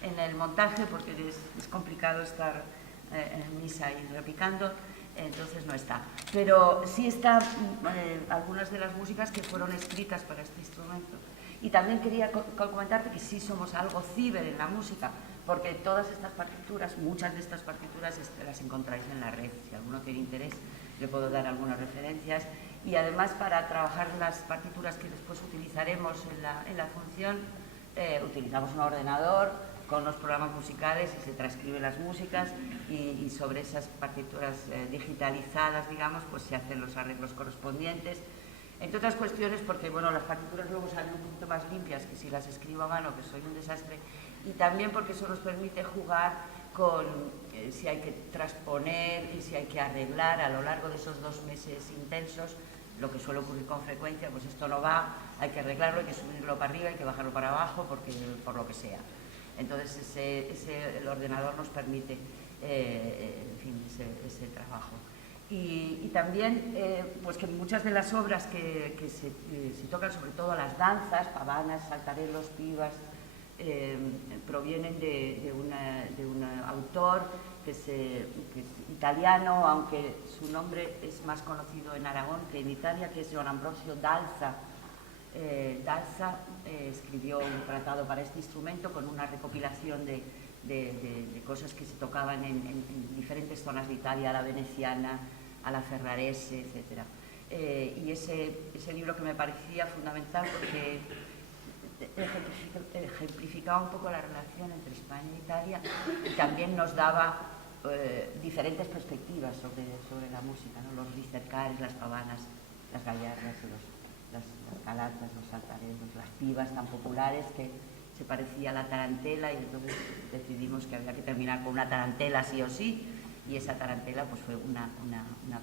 en el montaje porque es complicado estar en misa y repicando, entonces no está. Pero sí está algunas de las músicas que fueron escritas para este instrumento. Y también quería comentarte que sí somos algo ciber en la música, porque todas estas partituras, muchas de estas partituras las encontráis en la red. Si alguno tiene interés, le puedo dar algunas referencias. Y además, para trabajar las partituras que después utilizaremos en la función, utilizamos un ordenador con unos programas musicales y se transcriben las músicas y sobre esas partituras digitalizadas, digamos, pues se hacen los arreglos correspondientes. Entre otras cuestiones porque, bueno, las partituras luego salen un poquito más limpias que si las escribo a mano, que soy un desastre, y también porque eso nos permite jugar con si hay que transponer y si hay que arreglar a lo largo de esos 2 meses intensos, lo que suele ocurrir con frecuencia, pues esto no va, hay que arreglarlo, hay que subirlo para arriba, hay que bajarlo para abajo, por lo que sea. Entonces el ordenador nos permite en fin, ese trabajo. Y también pues que muchas de las obras que se tocan, sobre todo las danzas, pavanas, saltarelos, pibas, provienen de un autor que es italiano, aunque su nombre es más conocido en Aragón que en Italia, que es Gian Ambrosio Dalza. Dalza escribió un tratado para este instrumento con una recopilación de de cosas que se tocaban en diferentes zonas de Italia, a la veneciana, a la ferrarese, etc. Y ese libro que me parecía fundamental porque ejemplificaba un poco la relación entre España e Italia y también nos daba diferentes perspectivas sobre la música, ¿no? Los ricercares, las pavanas, las gallardas, las calatas, los saltareros, las pibas tan populares que se parecía a la tarantela, y entonces decidimos que había que terminar con una tarantela sí o sí, y esa tarantela pues fue una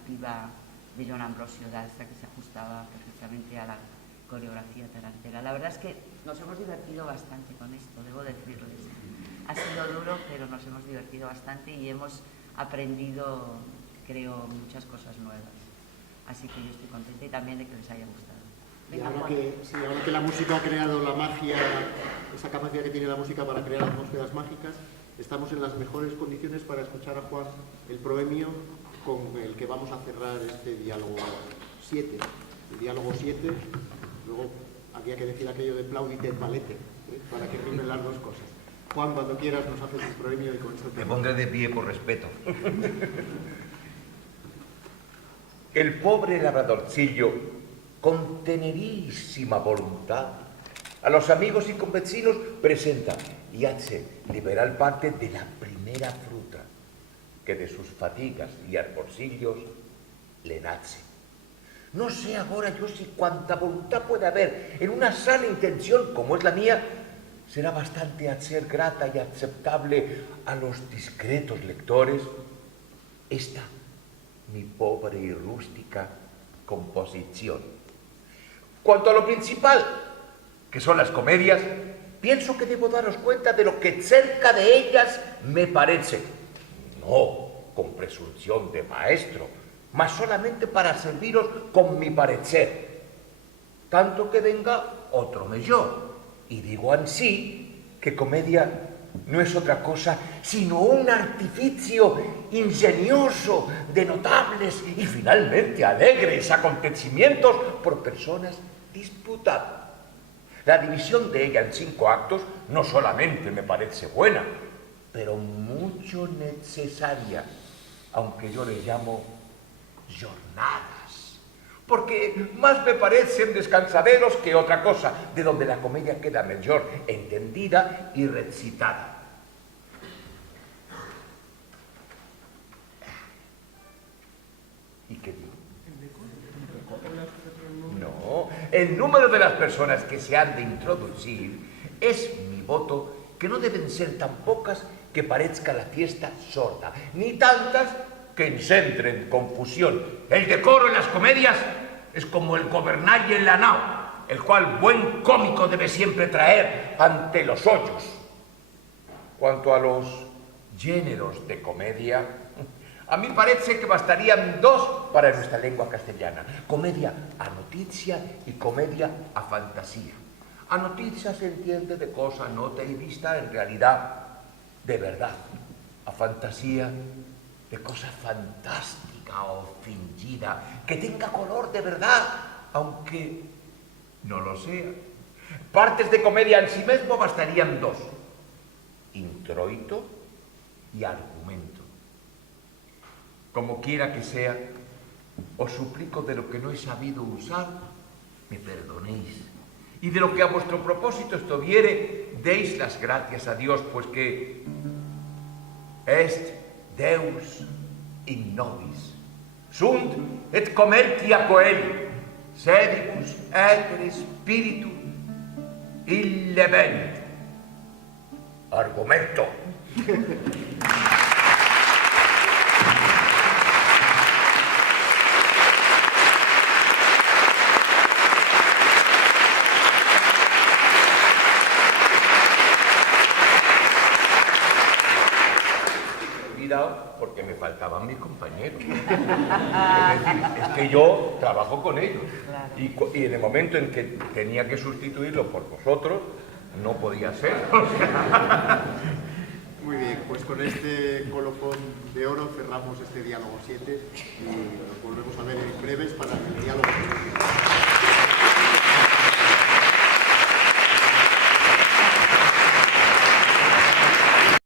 piba de John Ambrosio Dalza que se ajustaba perfectamente a la coreografía tarantela. La verdad es que nos hemos divertido bastante con esto, debo decirles. Ha sido duro, pero nos hemos divertido bastante y hemos aprendido, creo, muchas cosas nuevas. Así que yo estoy contenta y también de que les haya gustado. Y ahora que la música ha creado la magia, esa capacidad que tiene la música para crear atmósferas mágicas, estamos en las mejores condiciones para escuchar a Juan el proemio con el que vamos a cerrar este diálogo 7. El diálogo 7, luego había que decir aquello de plaudite et valete, para que rimen las dos cosas. Juan, cuando quieras nos haces un proemio y con esto Me pondré de pie por respeto. El pobre labradorcillo, con tenerísima voluntad, a los amigos y convecinos presenta y hace liberal parte de la primera fruta que de sus fatigas y arborcillos le nace. No sé ahora yo si cuanta voluntad puede haber en una sana intención como es la mía, será bastante a ser grata y aceptable a los discretos lectores esta mi pobre y rústica composición. Cuanto a lo principal, que son las comedias, pienso que debo daros cuenta de lo que cerca de ellas me parece, no con presunción de maestro, mas solamente para serviros con mi parecer, tanto que venga otro mejor. Y digo ansí que comedia no es otra cosa sino un artificio ingenioso de notables y finalmente alegres acontecimientos por personas disputadas. La división de ella en 5 actos no solamente me parece buena, pero mucho necesaria, aunque yo le llamo jornadas, porque más me parecen descansaderos que otra cosa, de donde la comedia queda mejor entendida y recitada. ¿Y qué digo? No, el número de las personas que se han de introducir es mi voto que no deben ser tan pocas que parezca la fiesta sorda, ni tantas que encentren confusión. El decoro en las comedias es como el gobernalle en la nao, el cual buen cómico debe siempre traer ante los hoyos. Cuanto a los géneros de comedia, a mí parece que bastarían 2 para nuestra lengua castellana: comedia a noticia y comedia a fantasía. A noticia se entiende de cosa nota y vista en realidad de verdad. A fantasía de cosa fantástica o fingida, que tenga color de verdad, aunque no lo sea. Partes de comedia en sí mismo bastarían 2: introito y argumento. Como quiera que sea, os suplico de lo que no he sabido usar, me perdonéis. Y de lo que a vuestro propósito estuviere, deis las gracias a Dios, pues que est Deus in nobis, sunt et comercia coeli, sedibus et spiritu illevent. Argumento. Porque me faltaban mis compañeros. Es decir, es que yo trabajo con ellos. Y en el momento en que tenía que sustituirlo por vosotros, no podía ser. Muy bien, pues con este colofón de oro cerramos este diálogo 7 y nos volvemos a ver en breves para el diálogo 7.